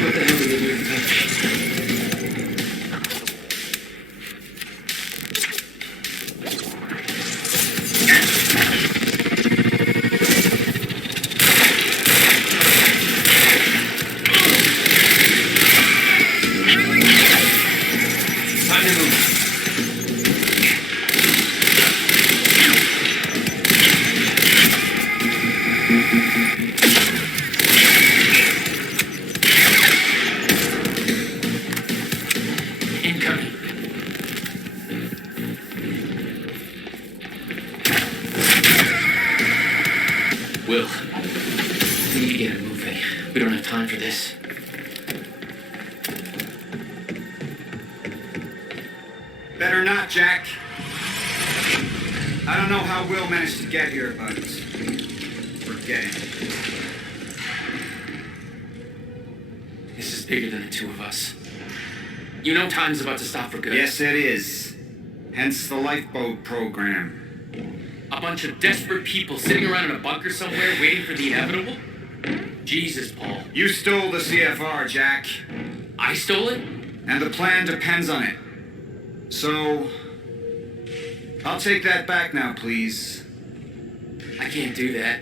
What the hell did they do to me? Will, we need to get it moving. We don't have time for this. Better not, Jack. I don't know how Will managed to get here, but forget it. This is bigger than the two of us. You know time's about to stop for good. Yes, it is. Hence the lifeboat program. A bunch of desperate people sitting around in a bunker somewhere waiting for the inevitable? Jesus, Paul. You stole the CFR, Jack. I stole it? And the plan depends on it. So, I'll take that back now, please. I can't do that.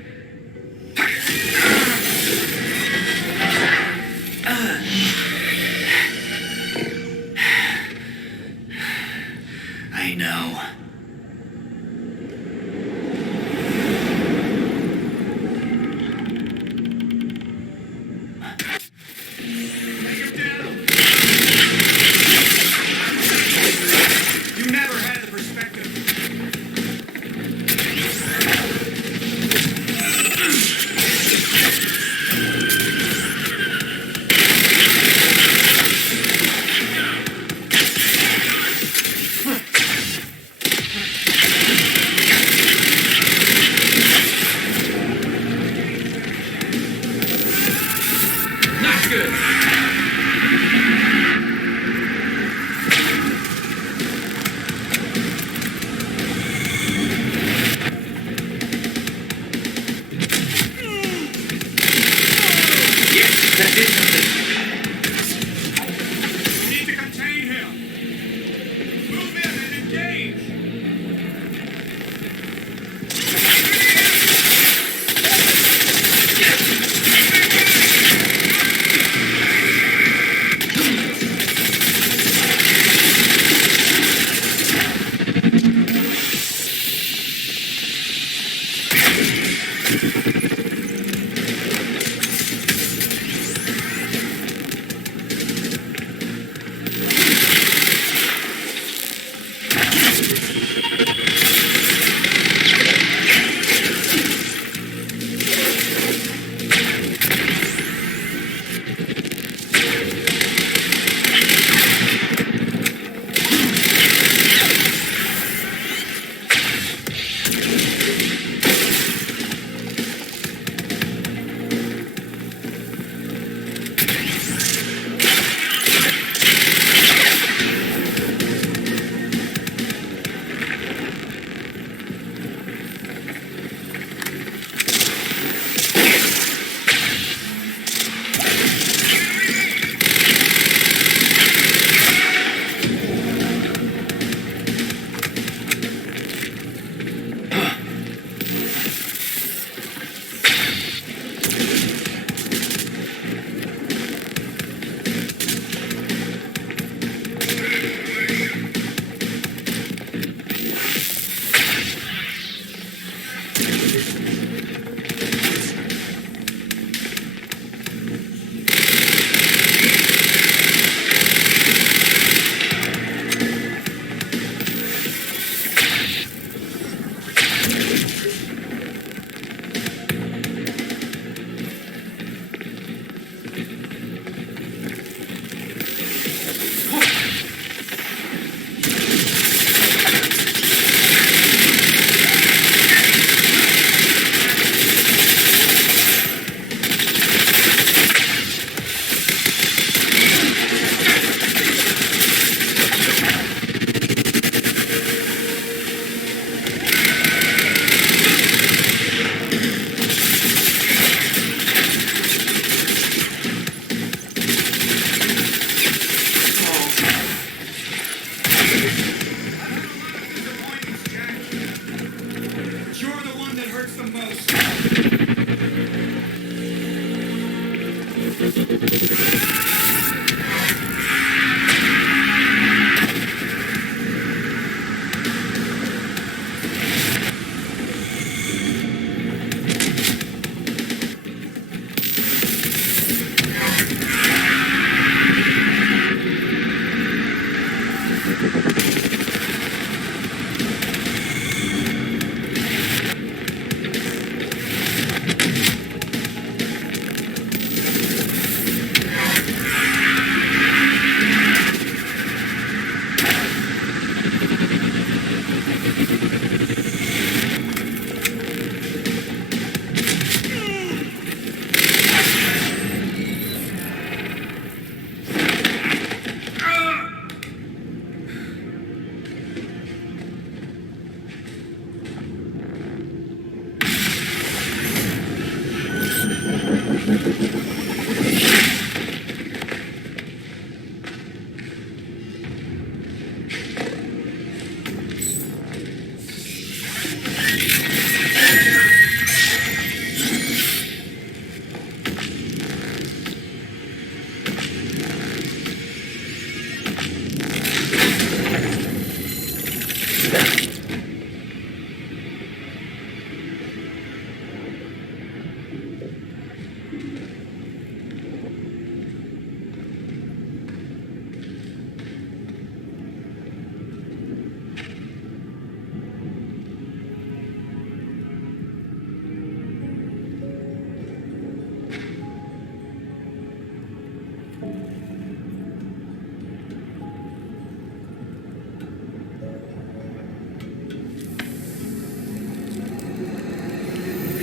I know. You never had the perspective. Not good. Yes, that's did something. We need to contain him. Move in and engage.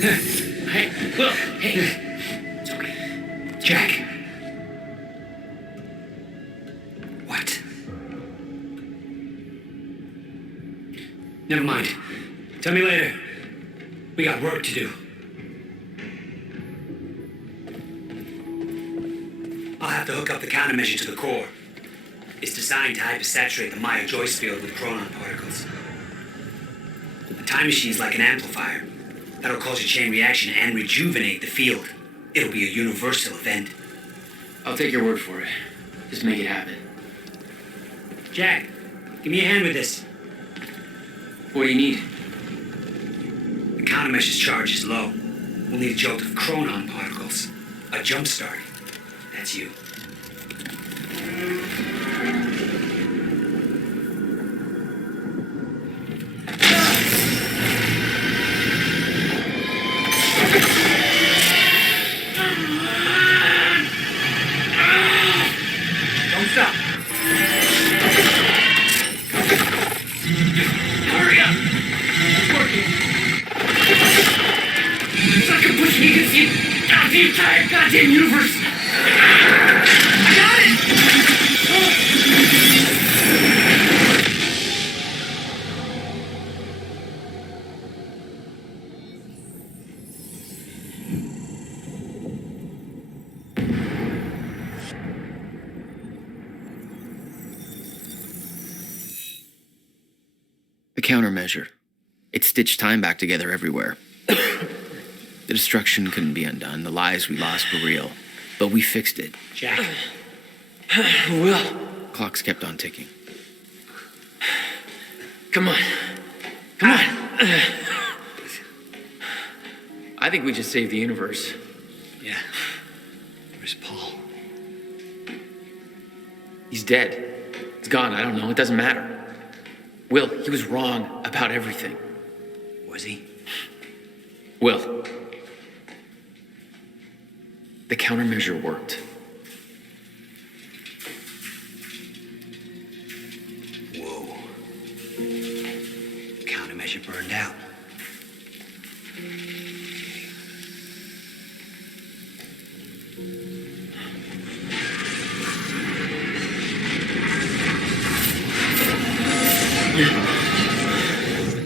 Hey, look, hey. It's okay. Jack. What? Never mind. Tell me later. We got work to do. I'll have to hook up the countermeasure to the core. It's designed to hypersaturate the Maya Joyce field with chronon particles. The time machine's like an amplifier. That'll cause a chain reaction and rejuvenate the field. It'll be a universal event. I'll take your word for it. Just make it happen. Jack, give me a hand with this. What do you need? The countermeasure's charge is low. We'll need a jolt of chronon particles. A jump start. That's you. Don't stop. Hurry up! It's working. It's like I'm pushing against the entire goddamn universe. I got it! The countermeasure. It stitched time back together everywhere. The destruction couldn't be undone. The lives we lost were real. But we fixed it. Jack. Will. Clocks kept on ticking. Come on. Come on. I think we just saved the universe. Yeah. Where's Paul? He's dead. He's gone. I don't know. It doesn't matter. Will, he was wrong about everything. Was he? Will. The countermeasure worked. Whoa. Countermeasure burned out.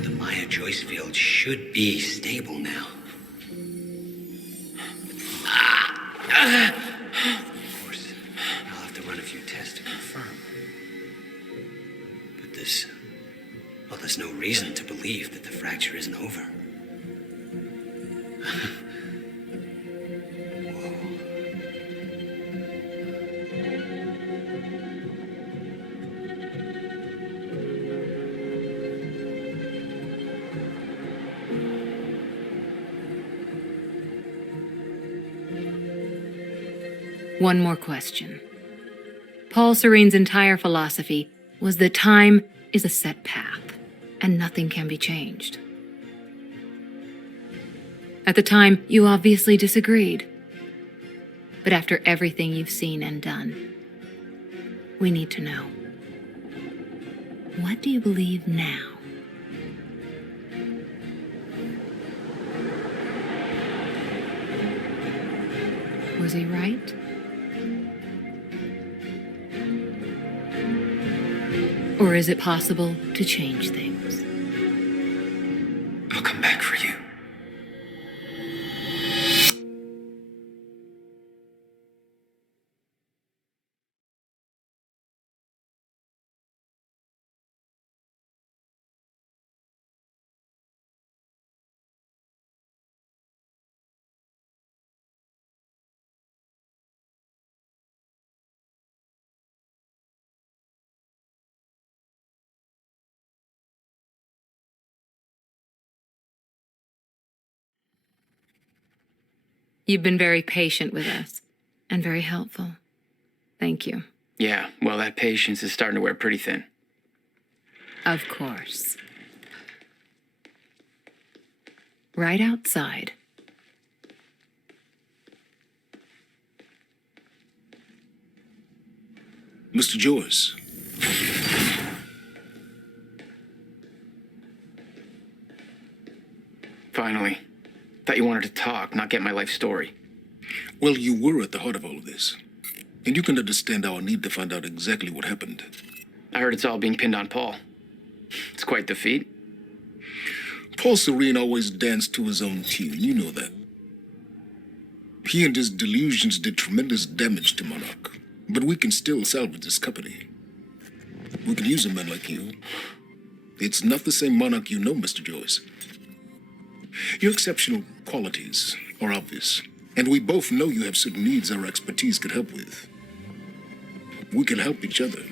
The Maya Joyce field should be stable now. Of course, I'll have to run a few tests to confirm. But there's no reason to believe that the fracture isn't over. One more question. Paul Serene's entire philosophy was that time is a set path, and nothing can be changed. At the time, you obviously disagreed. But after everything you've seen and done, we need to know. What do you believe now? Was he right? Or is it possible to change things? I'll come back for you. You've been very patient with us, and very helpful. Thank you. Yeah, well, that patience is starting to wear pretty thin. Of course. Right outside. Mr. Joyce. Finally. Thought you wanted to talk, not get my life story. Well, you were at the heart of all of this. And you can understand our need to find out exactly what happened. I heard it's all being pinned on Paul. It's quite the feat. Paul Serene always danced to his own tune, you know that. He and his delusions did tremendous damage to Monarch, but we can still salvage this company. We can use a man like you. It's not the same Monarch you know, Mr. Joyce. Your exceptional qualities are obvious, and we both know you have certain needs our expertise could help with. We can help each other.